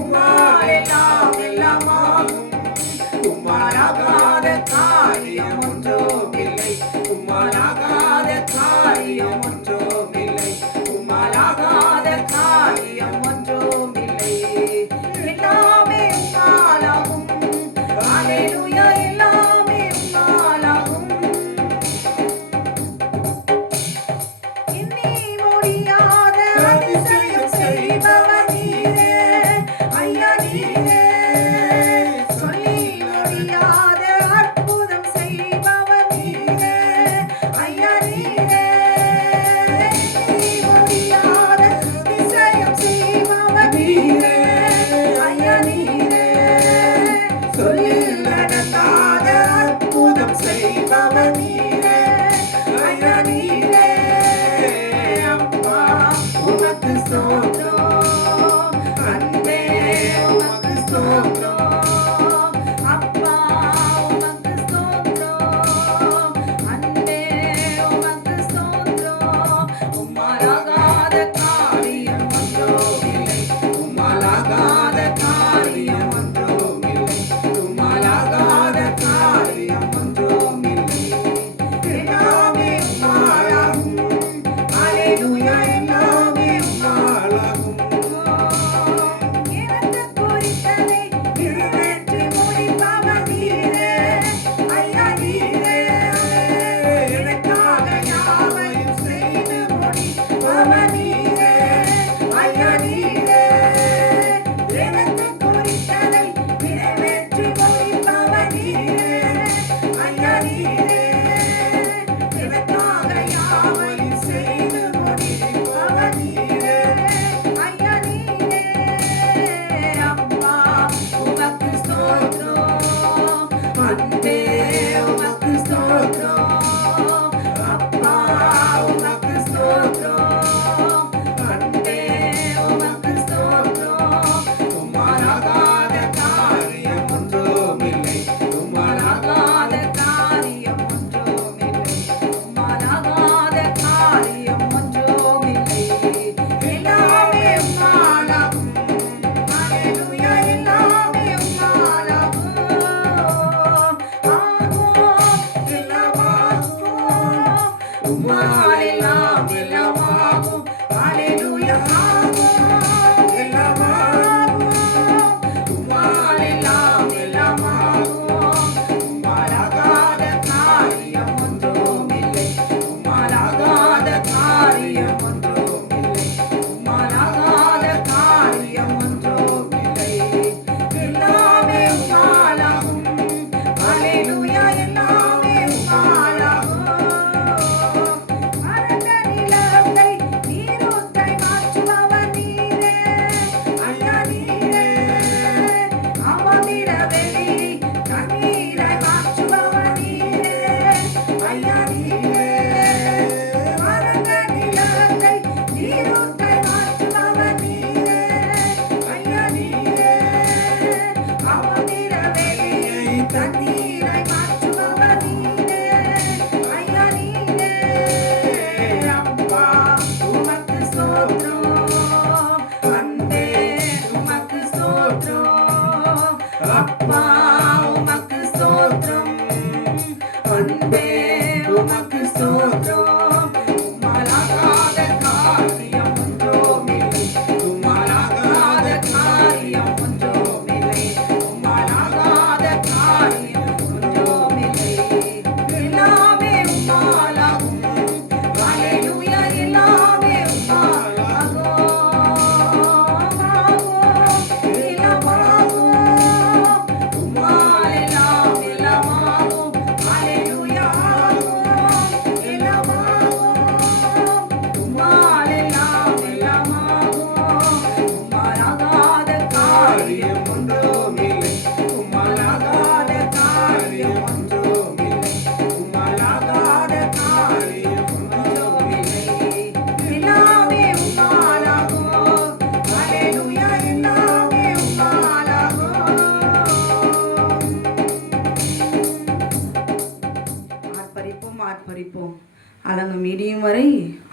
உம்மால் எல்லாம் ஆகும். உம்மாலாகாத காரியம் ஒன்றும் இல்லை, உம்மாலாகாத காரியம் ஒன்றும் இல்லை, உம்மாலாகாத காரியம் ஒன்றும் இல்லை. எல்லாமே உம்மாலாகும். ஹalleluya. எல்லாமே உம்மாலாகும். எண்ணி முடியாத அதிசயம் செய்பவர் நீரே, ஐயா நீரே. சொல்லி முடியாத அற்புதம் செய்பவர் நீரே, ஐயா நீரே. எண்ணி முடியாத அதிசயம் செய்பவர் நீரே, ஐயா நீரே. சொல்லி நடந்தாத அற்புதம் செய்பவர் நீரே, ஐயா நீரே. அப்பா உமக்கு ஸ்தோத்திரம், அன்பே உமக்கு ஸ்தோத்திரம். அப்பா உமக்கு ஸ்தோத்திரம், அன்பே உமக்கு ஸ்தோத்திரம். உம்மாலாகாத காரியம் ஒன்றும் இல்லை, உம்மாலாகாத காரியம் ஒன்றும் இல்லை, உம்மாலாகாத காரியம் ஒன்றும் இல்லை. எல்லாமே உம்மாலாகும். ஹalleluya. எல்லாமே உம்மாலாகும். எனக்கு குறித்ததை நிறைவேற்றி முடிப்பவர் நீரே, ஐயா நீரே. எனக்காக யாவையும் செய்து முடிப்பவர் நீரே, ஐயா நீரே. எனக்கு குறித்ததை நிறைவேற்றி முடிப்பவர் நீரே, ஐயா நீரே. எனக்காக யாவையும் செய்து முடிப்பவர் நீரே, ஐயா நீரே. அப்பா உமக்கு ஸ்தோத்திரம், அன்பே உமக்கு ஸ்தோத்திரம். அப்பா உமக்கு ஸ்தோத்திரம், அன்பே உமக்கு ஸ்தோத்திரம். உம்மாலாகாத காரியம் ஒன்றும் இல்லை, உம்மாலாகாத காரியம் ஒன்றும் இல்லை, உம்மாலாகாத காரியம் ஒன்றும் இல்லை. எல்லாமே உம்மாலாகும். ஹalleluya. எல்லாமே உம்மாலாகும். ஆகும், எல்லாம் ஆகும். ஆர்ப்பரிப்போம், அலங்கம் இடியும் வரை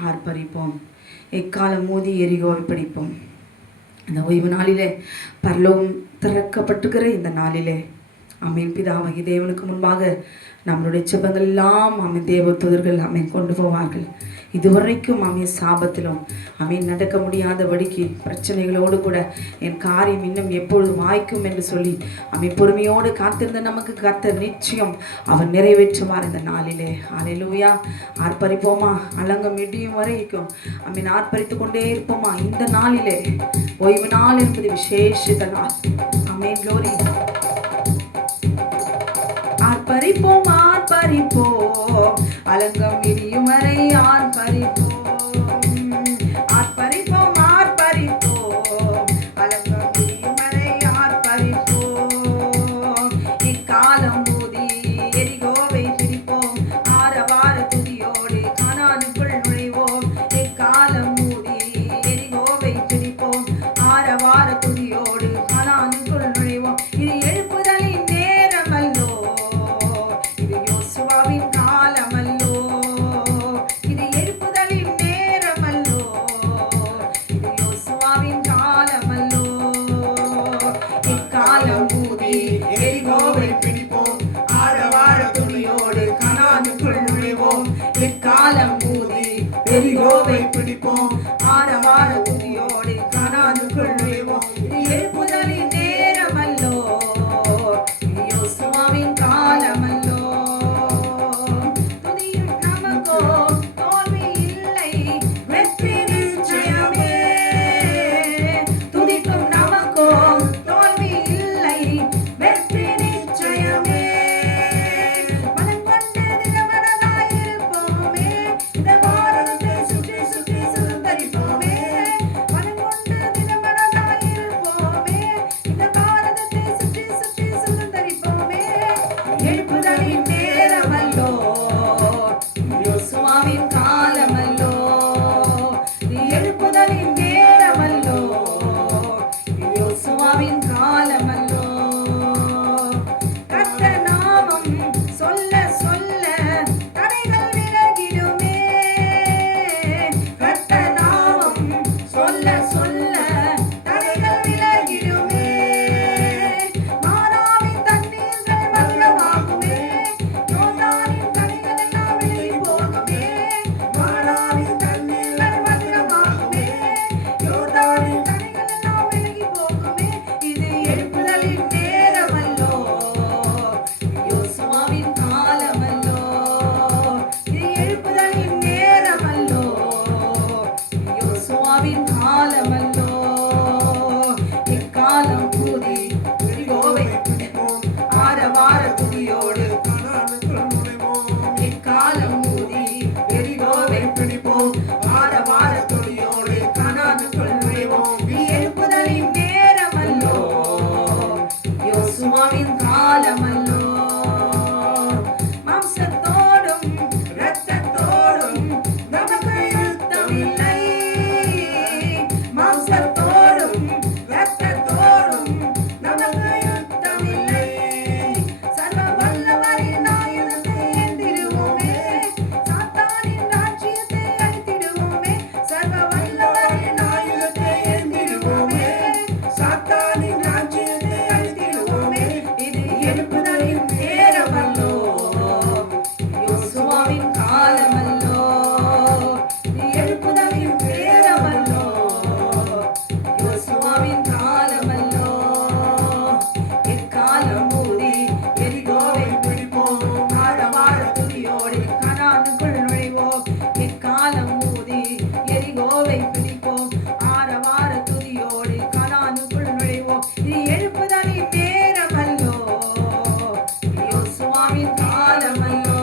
ஆர்ப்பரிப்போம், எக்காலம் மோதி எரிகோவை பிடிப்போம். இந்த ஓய்வு நாளிலே, பரலோகம் திறக்கப்பட்டிருக்கிற இந்த நாளிலே, ஆமீன், பிதாவாகிய தேவனுக்கு முன்பாக நம்மளுடைய செபங்கள் எல்லாம் ஆமீன் தேவ தூதர்கள் ஆமீன் கொண்டு போவார்கள். இதுவரைக்கும் ஆமீன் சாபத்திலும் ஆமீன் நடக்க முடியாதபடிக்கு பிரச்சனைகளோடு கூட என் காரியம் இன்னும் எப்பொழுது வாய்க்கும் என்று சொல்லி ஆமீன் பொறுமையோடு காத்திருந்த நமக்கு கர்த்தர் நிச்சயம் அவர் நிறைவேற்றுவார் இந்த நாளிலே. அல்லேலூயா. ஆர்ப்பரிப்போமா, அலங்கம் இடியும் வரைக்கும் ஆமீன் ஆர்ப்பரித்து கொண்டே இருப்போமா. இந்த நாளிலே, ஓய்வு நாள் என்பது விசேஷித்த நாள். ஆமீன், க்ளோரி. ஆர்ப்பரிப்போம், ஆர்ப்பரிப்போம், அலங்கம் இடியும் வரை ஆர்ப்பரிப்போம், ஆர்ப்பரிப்போம், ஆர்ப்பரிப்போம், அலங்கம் இடியும் வரை ஆர்ப்பரிப்போம், இக்காலம் ஊதி எரிகோவை பிடிப்போம், ஆரவார துதியோடு கானானுக்குள் நுழைவோம், இக்காலம் ஊதி எரிகோவை பிடிப்போம், ஆரவார துதியோடு கானானுக்குள் நுழைவோம். இது எழுப்புதலின் நேரமல்லோ, இது யோசுவாவின் காலமல்லோ, இது எழுப்புதலின் நேரமல்லோ, இது யோசுவாவின் காலமல்லோ, இக்காலம் ஊதி எரிகோவை பிடிப்போம், ஆரவார துணியோடு கானானுக்குள் நுழைவோம், இக்காலம் ஊதி எரிகோவை பிடிப்போம், ஆரவார துணியோடு கானானுக்குள் நுழைவோம். இது எழுப்புதலின் நேரமல்லோ, இது யோசுவாவின் காலமல்லோ. துதியும் நமக்கோ தோல்வி இல்லை, வெற்றி நிச்சயமே. துதிக்கும் நமக்கோ தோல்வி இல்லை, வெற்றி நிச்சயமே. பலம் கொண்டு திடமனதாயிருப்போமே, இந்த பாரதத்தை சுற்றி சுற்றி சுதந்தரிப்போமே. பலம் கொண்டு திடமனதாயிருப்போமே, இந்த பாரதத்தை சுற்றி சுற்றி சுதந்தரிப்போமே. எழுப்புதலின் நேரமல்லோ, யோசுவாவின் காலமல்லோ, எழுப்புதலின் நேரமல்லோ, யோசுவாவின் காலமல்லோ. கர்த்தர் நாமம் சொல்ல சொல்ல தடைகள் விலகிடுமே, கர்த்தர் நாமம் சொல்ல சொல்ல தடைகள் விலகிடுமே. மாறாவின் தண்ணீர்கள் மதுரமாகுமே, யோர்தானின் தடைகள் எல்லாம் விலகி போகுமே. மாறாவின் தண்ணீர்கள் மதுரமாகுமே, யோர்தானின் தடைகள் எல்லாம் விலகி போகுமே. இது எழுப்புதலின் நேரமல்லோ, யோசுவாவின் காலமல்லோ, இது எழுப்புதலின் நேரமல்லோ, யோசுவாவின் காலமல்லோ. இக்காலம் கூதி எரிகோவை பிடிப்போம், ஆரவார துதியோடு கானானுக்குள் நுழைவோம், இக்காலம் ஊதி எரிகோவை பிடிப்போம், ஆரவார துதியோடு கானானுக்குள் நுழைவோம். இது எழுப்புதலின் நேரமல்லோ, யோசுவாவின் காலமல்லோ. மாம்சத்தோடும் இரத்தத்தோடும் நமக்கு யுத்தமில்லை, மாம்சத்தோடும் இரத்தத்தோடும் நமக்கு யுத்தமில்லை. சர்வ வல்லவரின் ஆயுதத்தை ஏந்திடுவோமே, சாத்தானின் ராஜ்யத்தை அழித்திடுவோமே. சர்வ வல்லவரின் ஆயுதத்தை ஏந்திடுவோமே, சாத்தானின் ராஜ்யத்தை அழித்திடுவோமே. இது எழுப்புதலின் நேரமல்லோ, யோசுவாவின் காலமல்லோ, இது எழுப்புதலின் நேரமல்லோ, யோசுவாவின் காலமல்லோ. இக்காலம் ஊதி எரிகோவை பிடிப்போம், ஆரவார துதியோடு கானானுக்குள் நுழைவோம். இக்காலம் ஊதி எரிகோவை பிடிப்போம், ஆரவார துதியோடு கானானுக்குள் நுழைவோம். இது எழுப்புதலின் நேரமல்லோ, யோசுவாவின் காலமல்லோ,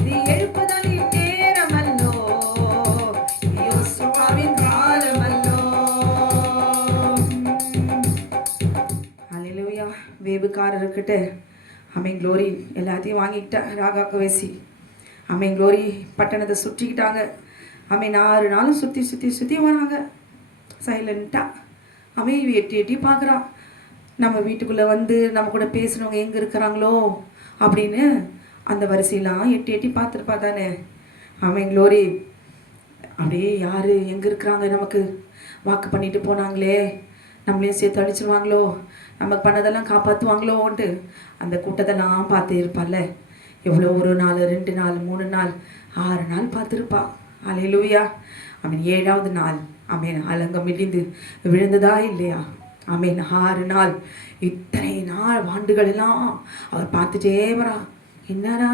இது எழுப்புதலின் நேரமல்லோ, யோசுவாவின் காலமல்லோ. அல்லேலூயா. வேவுக்காரர்கிட்ட ஆமென் க்ளோரி எல்லாத்தையும் வாங்கிக்கிட்டா ராகாக்கு வேசி. ஆமென் க்ளோரி பட்டணத்தை சுற்றிக்கிட்டாங்க. ஆமென் 6 நாளும் சுற்றி சுற்றி சுற்றி வராங்க சைலண்ட்டாக. அவன் எட்டி எட்டி பார்க்குறான். நம்ம வீட்டுக்குள்ளே வந்து நம்ம கூட பேசுகிறவங்க எங்கே இருக்கிறாங்களோ அப்படின்னு அந்த வரிசையெல்லாம் எட்டி எட்டி பார்த்துருப்பா தானே. ஆமென் க்ளோரி. அப்படியே யார் எங்கே இருக்கிறாங்க, நமக்கு வாக்கு பண்ணிட்டு போனாங்களே, நம்மளையும் சேர்த்து அழிச்சிருவாங்களோ, நமக்கு பண்ணதெல்லாம் காப்பாற்றுவாங்களோன்ட்டு அந்த கூட்டத்தெல்லாம் பார்த்து இருப்பாள்ல. எவ்வளோ 1 நாள் 2 நாள் 3 நாள் 6 நாள் பார்த்துருப்பா. அல்லேலூயா. ஆமென். 7வது நாள் ஆமென் அலங்கம் இடிந்து விழுந்ததா இல்லையா? ஆமென். 6 நாள் இத்தனை நாள் ஆண்டுகள் எல்லாம் அவர் பார்த்துட்டே வரா. என்னடா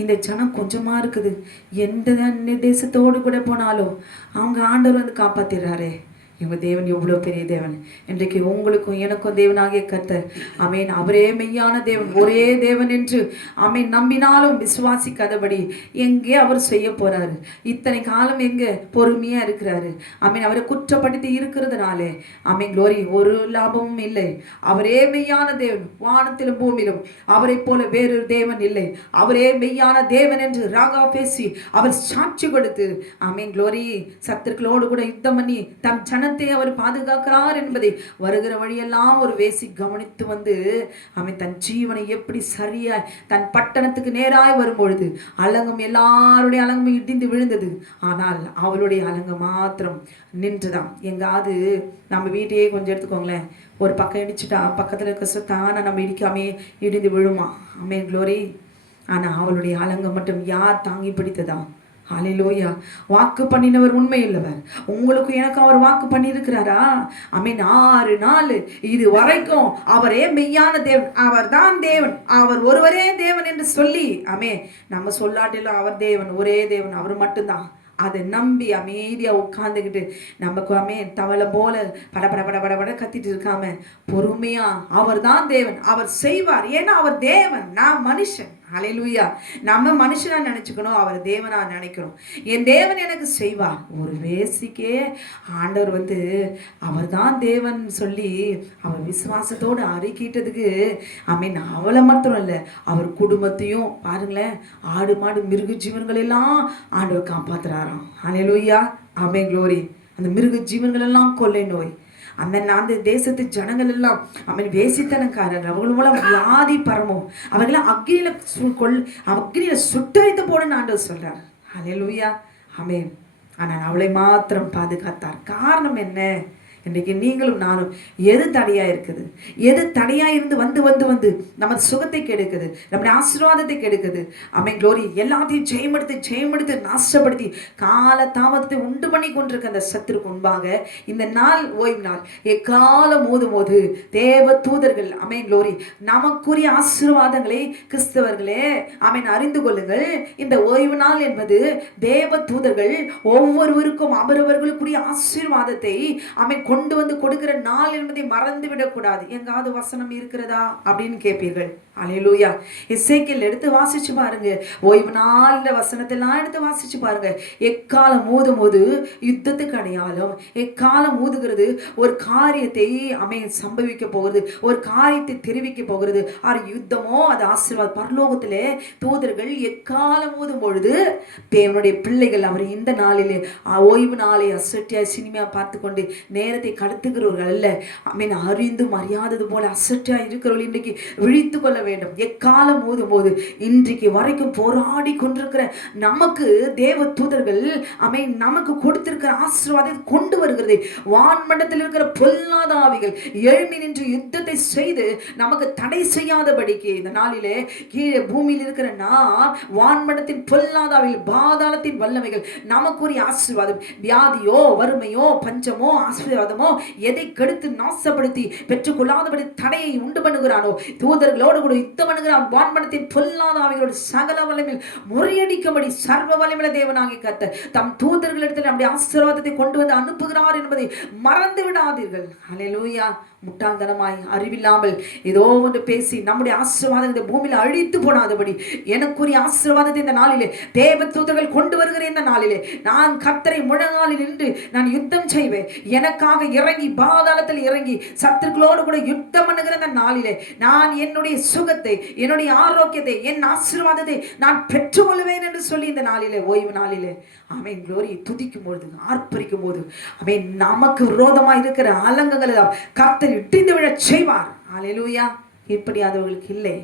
இந்த ஜனம் கொஞ்சமா இருக்குது, எந்த தேசத்தோடு கூட போனாலும் அவங்க ஆண்டவர் வந்து காப்பாத்திடுறாரு. எங்கள் தேவன் எவ்வளோ பெரிய தேவன். இன்றைக்கு உங்களுக்கும் எனக்கும் தேவனாகிய கர்த்தர் ஆமென் அவரே மெய்யான தேவன், ஒரே தேவன் என்று ஆமென் நம்பினாலும் விசுவாசிக்காதபடி எங்கே அவர் செய்ய போறாரு. இத்தனை காலம் எங்கே பொறுமையா இருக்கிறாரு. ஆமென். அவரை குற்றப்படுத்தி இருக்கிறதுனாலே ஆமென் க்ளோரி ஒரு லாபமும் இல்லை. அவரே மெய்யான தேவன், வானத்திலும் பூமியிலும் அவரை போல வேறொரு தேவன் இல்லை. அவரே மெய்யான தேவன் என்று ராகா பேசி அவர் சாட்சி கொடுத்து ஆமென் க்ளோரி சத்துருக்களோடு கூட யுத்தம் பண்ணி தம் ஜனத்தை அவர் பாதுகாக்கிறார் என்பதை வருகிற வழியெல்லாம் ஒரு வேசி கவனித்து வந்து அவன் தன் ஜீவனை எப்படி சரியாய் தன் பட்டணத்துக்கு நேராய் வரும்பொழுது அலங்கம் எல்லாருடைய அலங்கமும் இடிந்து விழுந்தது. ஆனால் அவளுடைய அலங்கம் மாத்திரம் நின்றுதான். எங்காவது நம்ம வீட்டையே கொஞ்சம் எடுத்துக்கோங்களேன், ஒரு பக்கம் இடிச்சுட்டா பக்கத்தில் இருக்க சொத்தான நம்ம இடிக்காமே இடிந்து விழுமா? ஆமென் க்ளோரி. ஆனால் அவளுடைய அலங்கம் மட்டும் யார் தாங்கி பிடித்ததா? ஹல்லேலூயா. வாக்கு பண்ணினவர் உண்மை இல்லவர். உங்களுக்கு எனக்கு அவர் வாக்கு பண்ணியிருக்கிறாரா? ஆமென். 6 நாள் இது வரைக்கும் அவரே மெய்யான தேவன், அவர் தான் தேவன், அவர் ஒருவரே தேவன் என்று சொல்லி ஆமென் நம்ம சொல்லாட்டிலும் அவர் தேவன், ஒரே தேவன், அவர் மட்டும்தான். அதை நம்பி அமைதியாக உட்காந்துக்கிட்டு நமக்கு ஆமென் தவளை போல படபட படபட கத்திட்டு இருக்காம பொறுமையா அவர் தான் தேவன், அவர் செய்வார். ஏன்னா அவர் தேவன், நான் மனுஷன். ஹல்லேலூயா. நம்ம மனுஷனா நினைச்சுக்கணும், அவர் தேவனா நினைக்கிறோம். என் தேவன் எனக்கு செய்வார். ஒரு வேசிக்கே ஆண்டவர் வந்து அவர் தான் தேவன் சொல்லி அவர் விசுவாசத்தோடு அறிக்கிட்டதுக்கு ஆமென் அவளை மாத்திரம் இல்லை அவர் குடும்பத்தையும் பாருங்களேன், ஆடு மாடு மிருக ஜீவன்கள் எல்லாம் ஆண்டவர் காப்பாத்துறாராம். ஹல்லேலூயா. ஆமென் க்ளோரி. அந்த மிருக ஜீவன்கள் எல்லாம் கொள்ளை நோய், அந்த தேசத்து ஜனங்கள் எல்லாம் அவன் வேசித்தனக்காரர், அவர்கள் மூலம் வியாதி பரமும், அவர்களை அக்னியில சுட்டரித்து போடுன்னு ஆண்டவர் சொல்றார். ஹல்லேலூயா. ஆமென். ஆனால் அவளை மாத்திரம் பாதுகாத்தார். காரணம் என்ன? இன்றைக்கு நீங்களும் நானும் எது தடையா இருக்குது, எது தடையா இருந்து வந்து வந்து வந்து நம்ம சுகத்தை கெடுக்குது, நம்முடைய ஆசீர்வாதத்தை கெடுக்குது. ஆமென் க்ளோரி. எல்லாத்தையும் ஜெயமெடுத்து நாசப்படுத்தி கால தாமதத்தை உண்டு பண்ணி கொண்டிருக்க அந்த சத்துருக்கு முன்பாக இந்த நாள் ஓய்வு நாள் எக்காலம் போது தேவ தூதர்கள் ஆமென் க்ளோரி நமக்குரிய ஆசீர்வாதங்களை கிறிஸ்தவர்களே ஆமென் அறிந்து கொள்ளுங்கள். இந்த ஓய்வு நாள் என்பது தேவ தூதர்கள் ஒவ்வொருவருக்கும் அவரவர்களுக்குரிய ஆசீர்வாதத்தை ஆமென் கொண்டு வந்து கொடுக்கிற நாள் என்பதை மறந்து விடக்கூடாது. எங்காவது வசனம் இருக்கிறதா அப்படின்னு கேட்பீர்கள். அல்லேலூயா. எசேக்கியேல் எடுத்து வாசிச்சு பாருங்க, ஓய்வு நாள் வசனத்தெல்லாம் எடுத்து வாசிச்சு பாருங்க. எக்காலம் ஊதும்போது யுத்தத்துக்கு அடையாளம், எக்காலம் ஊதுகிறது ஒரு காரியத்தை சம்பவிக்க போகிறது, ஒரு காரியத்தை தெரிவிக்க போகிறது. அது யுத்தமோ அது ஆசீர்வாதம். பரலோகத்திலே தூதர்கள் எக்காலம் ஊதும் பொழுது தேவனுடைய பிள்ளைகள் அவர் இந்த நாளிலே ஓய்வு நாளை அசட்டியா சினிமா பார்த்து கொண்டு நேரத்தை கடத்துகிறவர்கள் அல்ல. ஆமென். அறிந்தும் அறியாதது போல அசட்டியா இருக்கிறவர்கள் இன்றைக்கு விழித்து கொள்ள வேண்டும். எக்காலம் ஊதும் போது இன்றைக்கு வரைக்கும் போராடி கொண்டிருக்கிற நமக்கு தேவ தூதர்கள் ஆமென் நமக்கு கொடுத்திருக்கிற ஆசீர்வாதத்தை கொண்டு வருகிறது. வான்மண்டலத்தில் இருக்கிற பொல்லாத ஆவிகள் எழும்பி நின்று யுத்தத்தை செய்து நமக்கு தடை செய்யாதபடிக்கு இந்த நாளிலே கீழே பூமியில் இருக்கிற நான் வான்மண்டலத்தின் பொல்லாத ஆவிகள் பாதாளத்தின் வல்லமைகள் நமக்குரிய ஆசீர்வாதம், வியாதியோ வறுமையோ பஞ்சமோ ஆசீர்வாதமோ எதை கெடுத்து நாசப்படுத்தி பெற்றுக்கொள்ளாதபடி தடையை உண்டு பண்ணுகிறானோ தூதர்களோடு கூட யுத்தம் பண்ணுகிறான். வான்மண்டலத்தின் பொல்லாத ஆவிகளோடு சகல வல்லமையில் முறியடிக்கும்படி சர்வ வல்லமையுள்ள தேவனாகிய கர்த்தர் தம் தூதர்களிடத்தில் நம்முடைய ஆசீர்வாதத்தை கொண்டு வந்து அனுப்புகிறார் என்பதை மறந்து விடாதீர்கள். ஹல்லேலூயா. முட்டாள்தனமாய் அறிவில்லாமல் ஏதோ ஒன்று பேசி நம்முடைய ஆசீர்வாதம் இந்த பூமியில் அழித்து போனாதபடி எனக்குரிய ஆசீர்வாதத்தை இந்த நாளிலே தேவ தூதர்கள் கொண்டு வருகிற இந்த நாளிலே நான் கர்த்தரை முழங்காலில் நின்று நான் யுத்தம் செய்வேன். எனக்காக இறங்கி பாதாளத்தில் இறங்கி சத்துருக்களோடு கூட யுத்தம் பண்ணுகிற இந்த நாளிலே நான் என்னுடைய சுகத்தை, என்னுடைய ஆரோக்கியத்தை, என் ஆசீர்வாதத்தை நான் பெற்றுக்கொள்வேன் என்று சொல்லி இந்த நாளிலே ஓய்வு நாளிலே ஆமென் க்ளோரி துதிக்கும் பொழுது ஆர்ப்பரிக்கும் போது ஆமென் நமக்கு விரோதமாக இருக்கிற அலங்கங்கள் எல்லாம் கர்த்தர் இடிந்து விழச் செய்வார். அல்லேலூயா. இப்படியாதவர்களுக்கு இல்லை.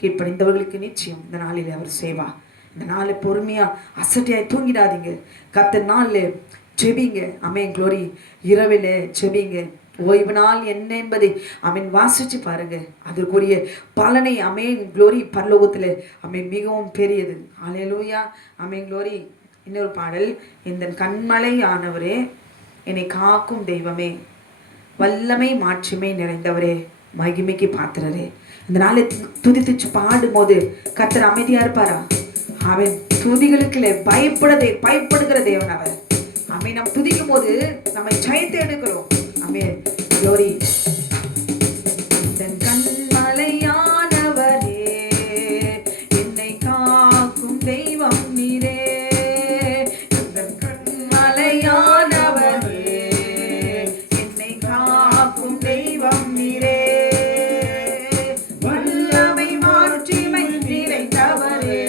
கீழ்ப்படிந்தவர்களுக்கு நிச்சயம் இந்த நாளில் அவர் செய்வா. இந்த நாளை பொறுமையா அசட்டியாய் தூங்கிடாதீங்க. கர்த்தர் நாளில் ஜெபிங்க. அமேன் க்ளோரி. இரவில் ஜெபிங்க. ஓய்வு நாள் என்ன என்பதை அமேன் வாசிச்சு பாருங்க. அதற்குரிய பலனை அமேன் க்ளோரி பரலோகத்தில் அமேன் மிகவும் பெரியது. ஹல்லேலூயா. அமேன் க்ளோரி. இன்னொரு பாடல். இந்த கண்மலை ஆனவரே, என்னை காக்கும் தெய்வமே, வல்லமை மாட்சிமை நிறைந்தவரே, மகிமைக்கு பாத்திரரே. இந்த நாளை துதித்து பாடும்போது கர்த்தர் அமைதியா இருப்பாரா? அவன் துதிகளுக்கு பயப்படுகிற தேவன் அவர். அமை நாம் துதிக்கும் போது நம்மை ஜெயத்தை எடுக்கிறோம். அமே க்ளோரி. கண்மலையானவரே, என்னை காக்கும் தெய்வம் நீரே. கண்மலையானவரே, என்னை காக்கும் தெய்வம் நீரே. வல்லமை மாட்சிமை நிறைந்தவரே,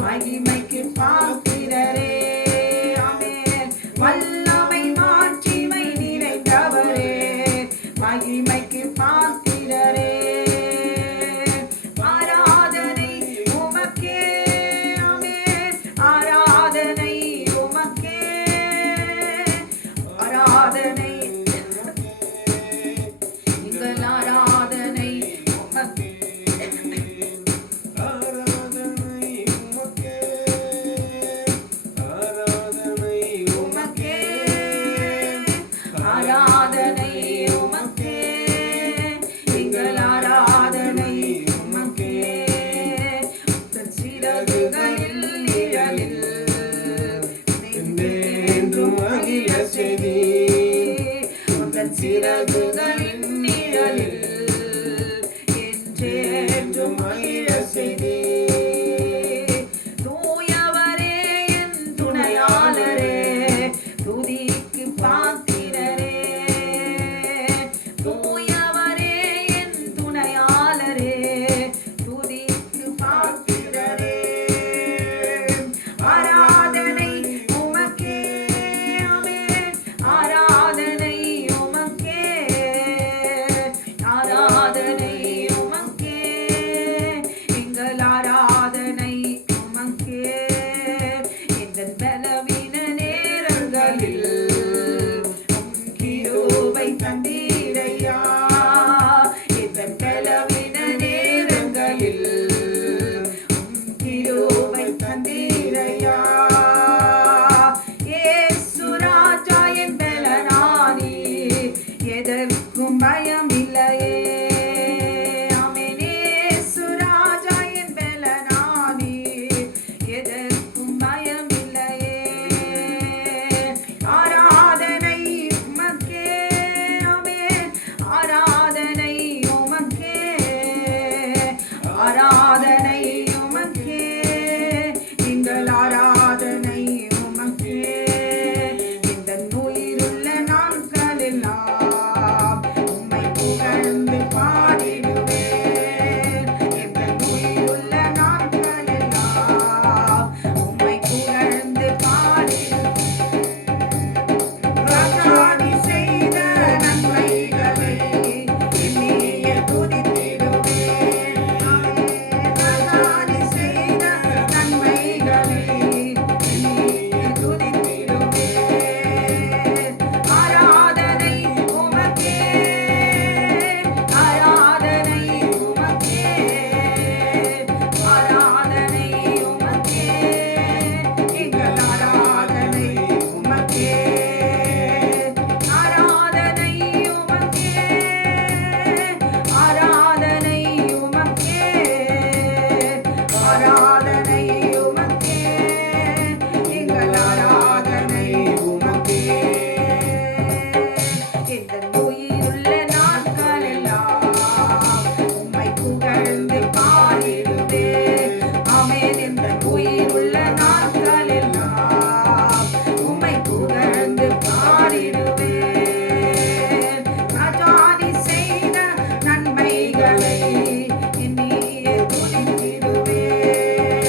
மகிமைக்கு பாத்திரரே. ஆமென். வல்லமை மாட்சிமை நிறைந்தவரே, மகிமைக்கு பாத்திரரே. ஆராதனை உமக்கே. ஆமென். ஆராதனை உமக்கே. ஆராதனை எங்கள் ஆராதனை உமக்கே. ஆராதனை உமக்கே. எங்கள் ஆராதனை உமக்கே. உந்தன் சிறகுகளில் நிழலில் என்றும் மகிழ செய்தி. உந்தன் சிறகுகளின் நிழலில் என்றென்றும் மகிழ செய்தி. தூயவரே, என் துணையாளரே, துதிக்கு பாத்திரரே. தூயவரே, என் துணையாளரே, துதிக்கு பாத்திரரே. ஆராதனை உமக்கே. ஆமென். ஆராதனை உமக்கே. ஆராதனை உமக்கே. எங்கள் ஆராதனை உமக்கே. இந்த பலவீன நேரங்களில் கிருபை தந்தீரையா. இந்த பலவீன நேரங்களில் கிருபை தந்தீரையா. இயேசு ராஜா என் பலனானி, எதற்கும் பயம் இல்லையே. ஆமென். இயேசு ராஜா என் பலனானி, எதற்கும் பயம் இல்லையே. ஆராதனை உமக்கே. ஆமென். ஆராதனை உமக்கே. ஆராதனை உமக்கே. எங்கள் ஆராதனை உமக்கே. இந்த உயிருள்ள நாட்களெல்லாம் உம்மை புகழ்ந்து பாடிடுவேன். இந்த உயிருள்ள நாட்களெல்லாம் உம்மை புகழ்ந்து பாடிடுவேன். ராஜாதி செய்த நன்மைகளை எண்ணியே துதித்திடுவேன். ராஜாதி செய்த நன்மைகளை எண்ணியே துதித்திடுவேன். ஆராதனை உமக்கே. ஆராதனை உமக்கே. ஆராதனை உமக்கே. எங்கள் ஆராதனை உமக்கே. ஆராதனை உமக்கே. ஆராதனை உமக்கே. ஆராதனை உமக்கே. எங்கள் ஆராதனை உமக்கே. இந்த உயிருள்ள நாட்களெல்லாம் உம்மை புகழ்ந்து பாடிடுவேன். ஆமென். இந்த உயிருள்ள நாட்களெல்லாம் உம்மை புகழ்ந்து பாடிடுவேன். ராஜாதி செய்த நன்மைகளை எண்ணியே துதித்திடுவேன்.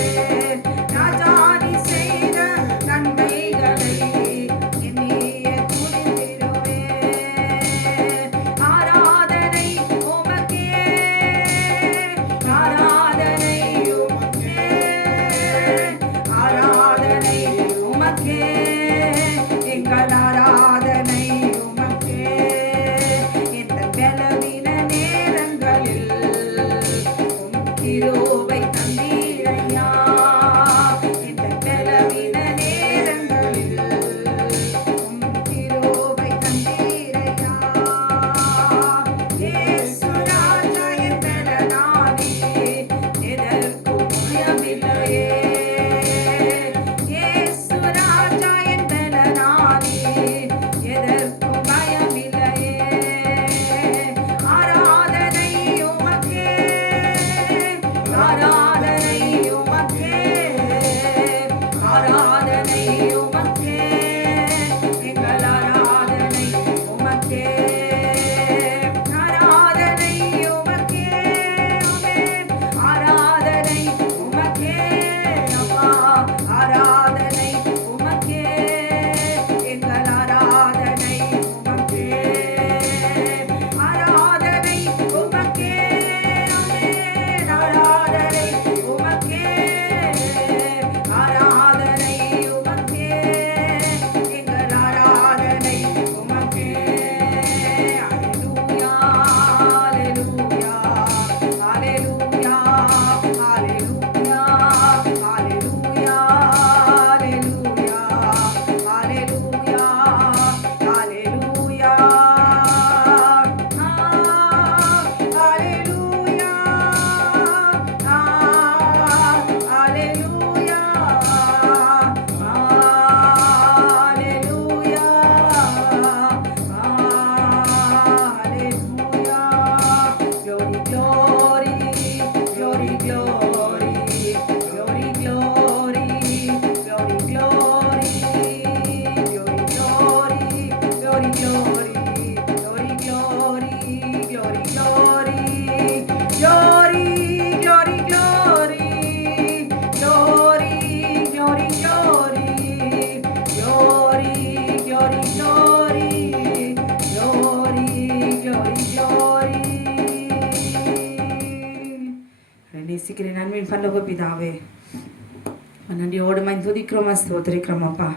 நேசிக்கிறேன் நன்மையின் பரலோக பிதாவே, நன்றியோடு துதிக்கிறோமா ஸ்தோத்திரிக்கிறோம் அப்பா.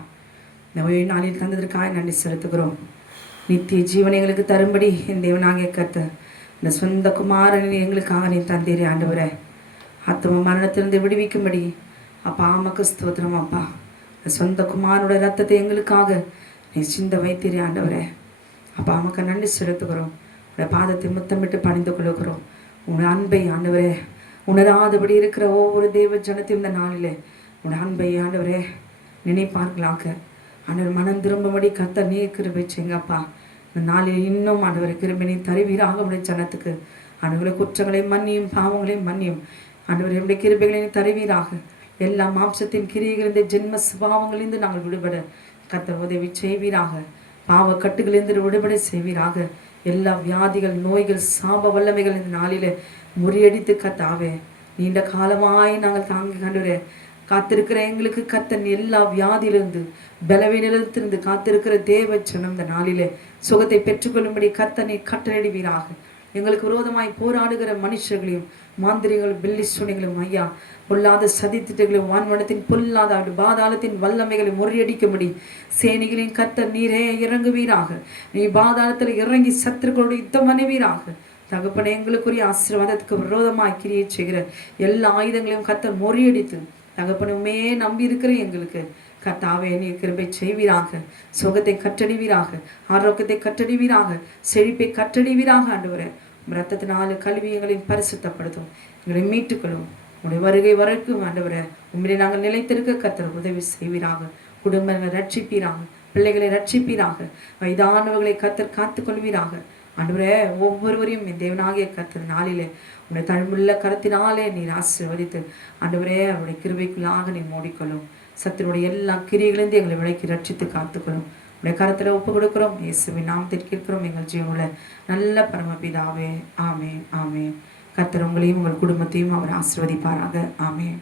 இந்த ஓய்வு நாளில் தந்ததற்காக நன்றி செலுத்துகிறோம். நித்திய ஜீவனை எங்களுக்கு தரும்படி என் தேவனாகிய கர்த்தர் இந்த சொந்த குமாரனை எங்களுக்காக நீ தந்தீரே ஆண்டவரே. ஆத்தும மரணத்திலிருந்து விடுவிக்கும்படி அப்பா ஆமக்கு ஸ்தோத்திரம் அப்பா. இந்த சொந்த குமாரோட ரத்தத்தை எங்களுக்காக நீ சிந்த வைத்தீரே ஆண்டவரே. அப்பா ஆமக்கு நன்றி செலுத்துகிறோம். உடைய பாதத்தை முத்தமிட்டு பணிந்து கொள்ளுகிறோம். உன் அன்பை ஆண்டவரே உணராதபடி இருக்கிற ஒவ்வொரு தேவ ஜனத்தையும் இந்த நாளிலே உன் அன்பை ஆண்டவரே நினைப்பார்களாக. ஆண்டவர் மனம் திரும்பபடி கர்த்தர் நீ கிருபை செய்யுங்கப்பா. இந்த நாளில் இன்னும் ஆண்டவரை கிருபினை தருவீராக உடைய ஜனத்துக்கு. ஆண்டவரை குற்றங்களையும் மன்னியும் பாவங்களையும் மன்னியும் ஆண்டவர் என்னுடைய கிருபைகளையும் தருவீராக. எல்லா மாம்சத்தின் கிரியைகளிலிருந்து ஜென்ம சுபாவங்களிலிருந்து நாங்கள் விடுபட கர்த்தர் உதவி செய்வீராக. பாவ கட்டுகளிலிருந்து விடுபட செய்வீராக. எல்லா வியாதிகள் நோய்கள் சாப வல்லமைகள் இந்த நாளில் முறியடித்து கத்தாவே நீண்ட காலமாய் நாங்கள் தாங்கி கண்டுரே காத்திருக்கிற எங்களுக்கு கத்தன் எல்லா வியாதியிலிருந்து பலவீனத்திலிருந்து காத்திருக்கிற தேவ ஜனம் இந்த நாளிலே சுகத்தை பெற்றுக்கொள்ளும்படி கத்தனை கட்டளையிடுவீராக. எங்களுக்கு விரோதமாய் போராடுகிற மனுஷர்களையும் மாந்திரிகள் பில்லி சுனிகளும் ஐயா பொல்லாத சதித்திட்டங்களையும் வான்வனத்தின் பொல்லாத பாதாளத்தின் வல்லமைகளை முறியடிக்கும்படி சேனைகளின் கர்த்தர் நீரே இறங்குவீராக. நீ பாதாளத்தில் இறங்கி சத்துருக்களோடு யுத்தம் பண்ணுவீராக. தகப்பனை எங்களுக்குரிய ஆசீர்வாதத்துக்கு விரோதமாய் கிரியை செய்கிற எல்லா ஆயுதங்களையும் கர்த்தர் முறியடித்து தகப்பனை உண்மையே நம்பி இருக்கிற எங்களுக்கு கர்த்தாவே நீ கிருபை செய்வீராக. சுகத்தை கட்டடிவீராக. ஆரோக்கியத்தை கட்டடிவீராக. செழிப்பை கட்டடிவீராக. ஆண்டவரே ரத்தத்தினால கல்வி எங்களையும் பரிசுத்தப்படுத்தும். எங்களை மீட்டுக்கொள்ளும். உடைய வருகை வரைக்கும் ஆண்டவரே உண்மையை நாங்கள் நிலைத்திருக்க கர்த்தர் உதவி செய்வீராக. குடும்பங்களை ரட்சிப்பீராக. பிள்ளைகளை ரட்சிப்பீராக. வயதானவர்களை கர்த்தர் காத்துக்கொள்வீராக. ஆண்டவரே ஒவ்வொருவரையும் என் தேவனாகிய கர்த்தர் நாளிலே உன்னுடைய தழும்புள்ள கரத்தினாலே நீர் ஆசீர்வதித்து ஆண்டவரே அவருடைய கிருபைக்குள்ளாக நீ மூடிக்கொள்ளும். சத்தினுடைய எல்லா கிரியைகளிலிருந்து எங்களை விலைக்கு ரட்சித்து காத்துக்கொள்ளும். உடைய கரத்தில் ஒப்பு கொடுக்கிறோம். இயேசுவின் நாமத்தில் கேட்கிறோம் எங்கள் ஜீவனுள்ள நல்ல பரமபிதாவே. ஆமென் ஆமென். கர்த்தர் உங்களையும் உங்கள் குடும்பத்தையும் அவர் ஆசீர்வதிப்பாராக. ஆமென்.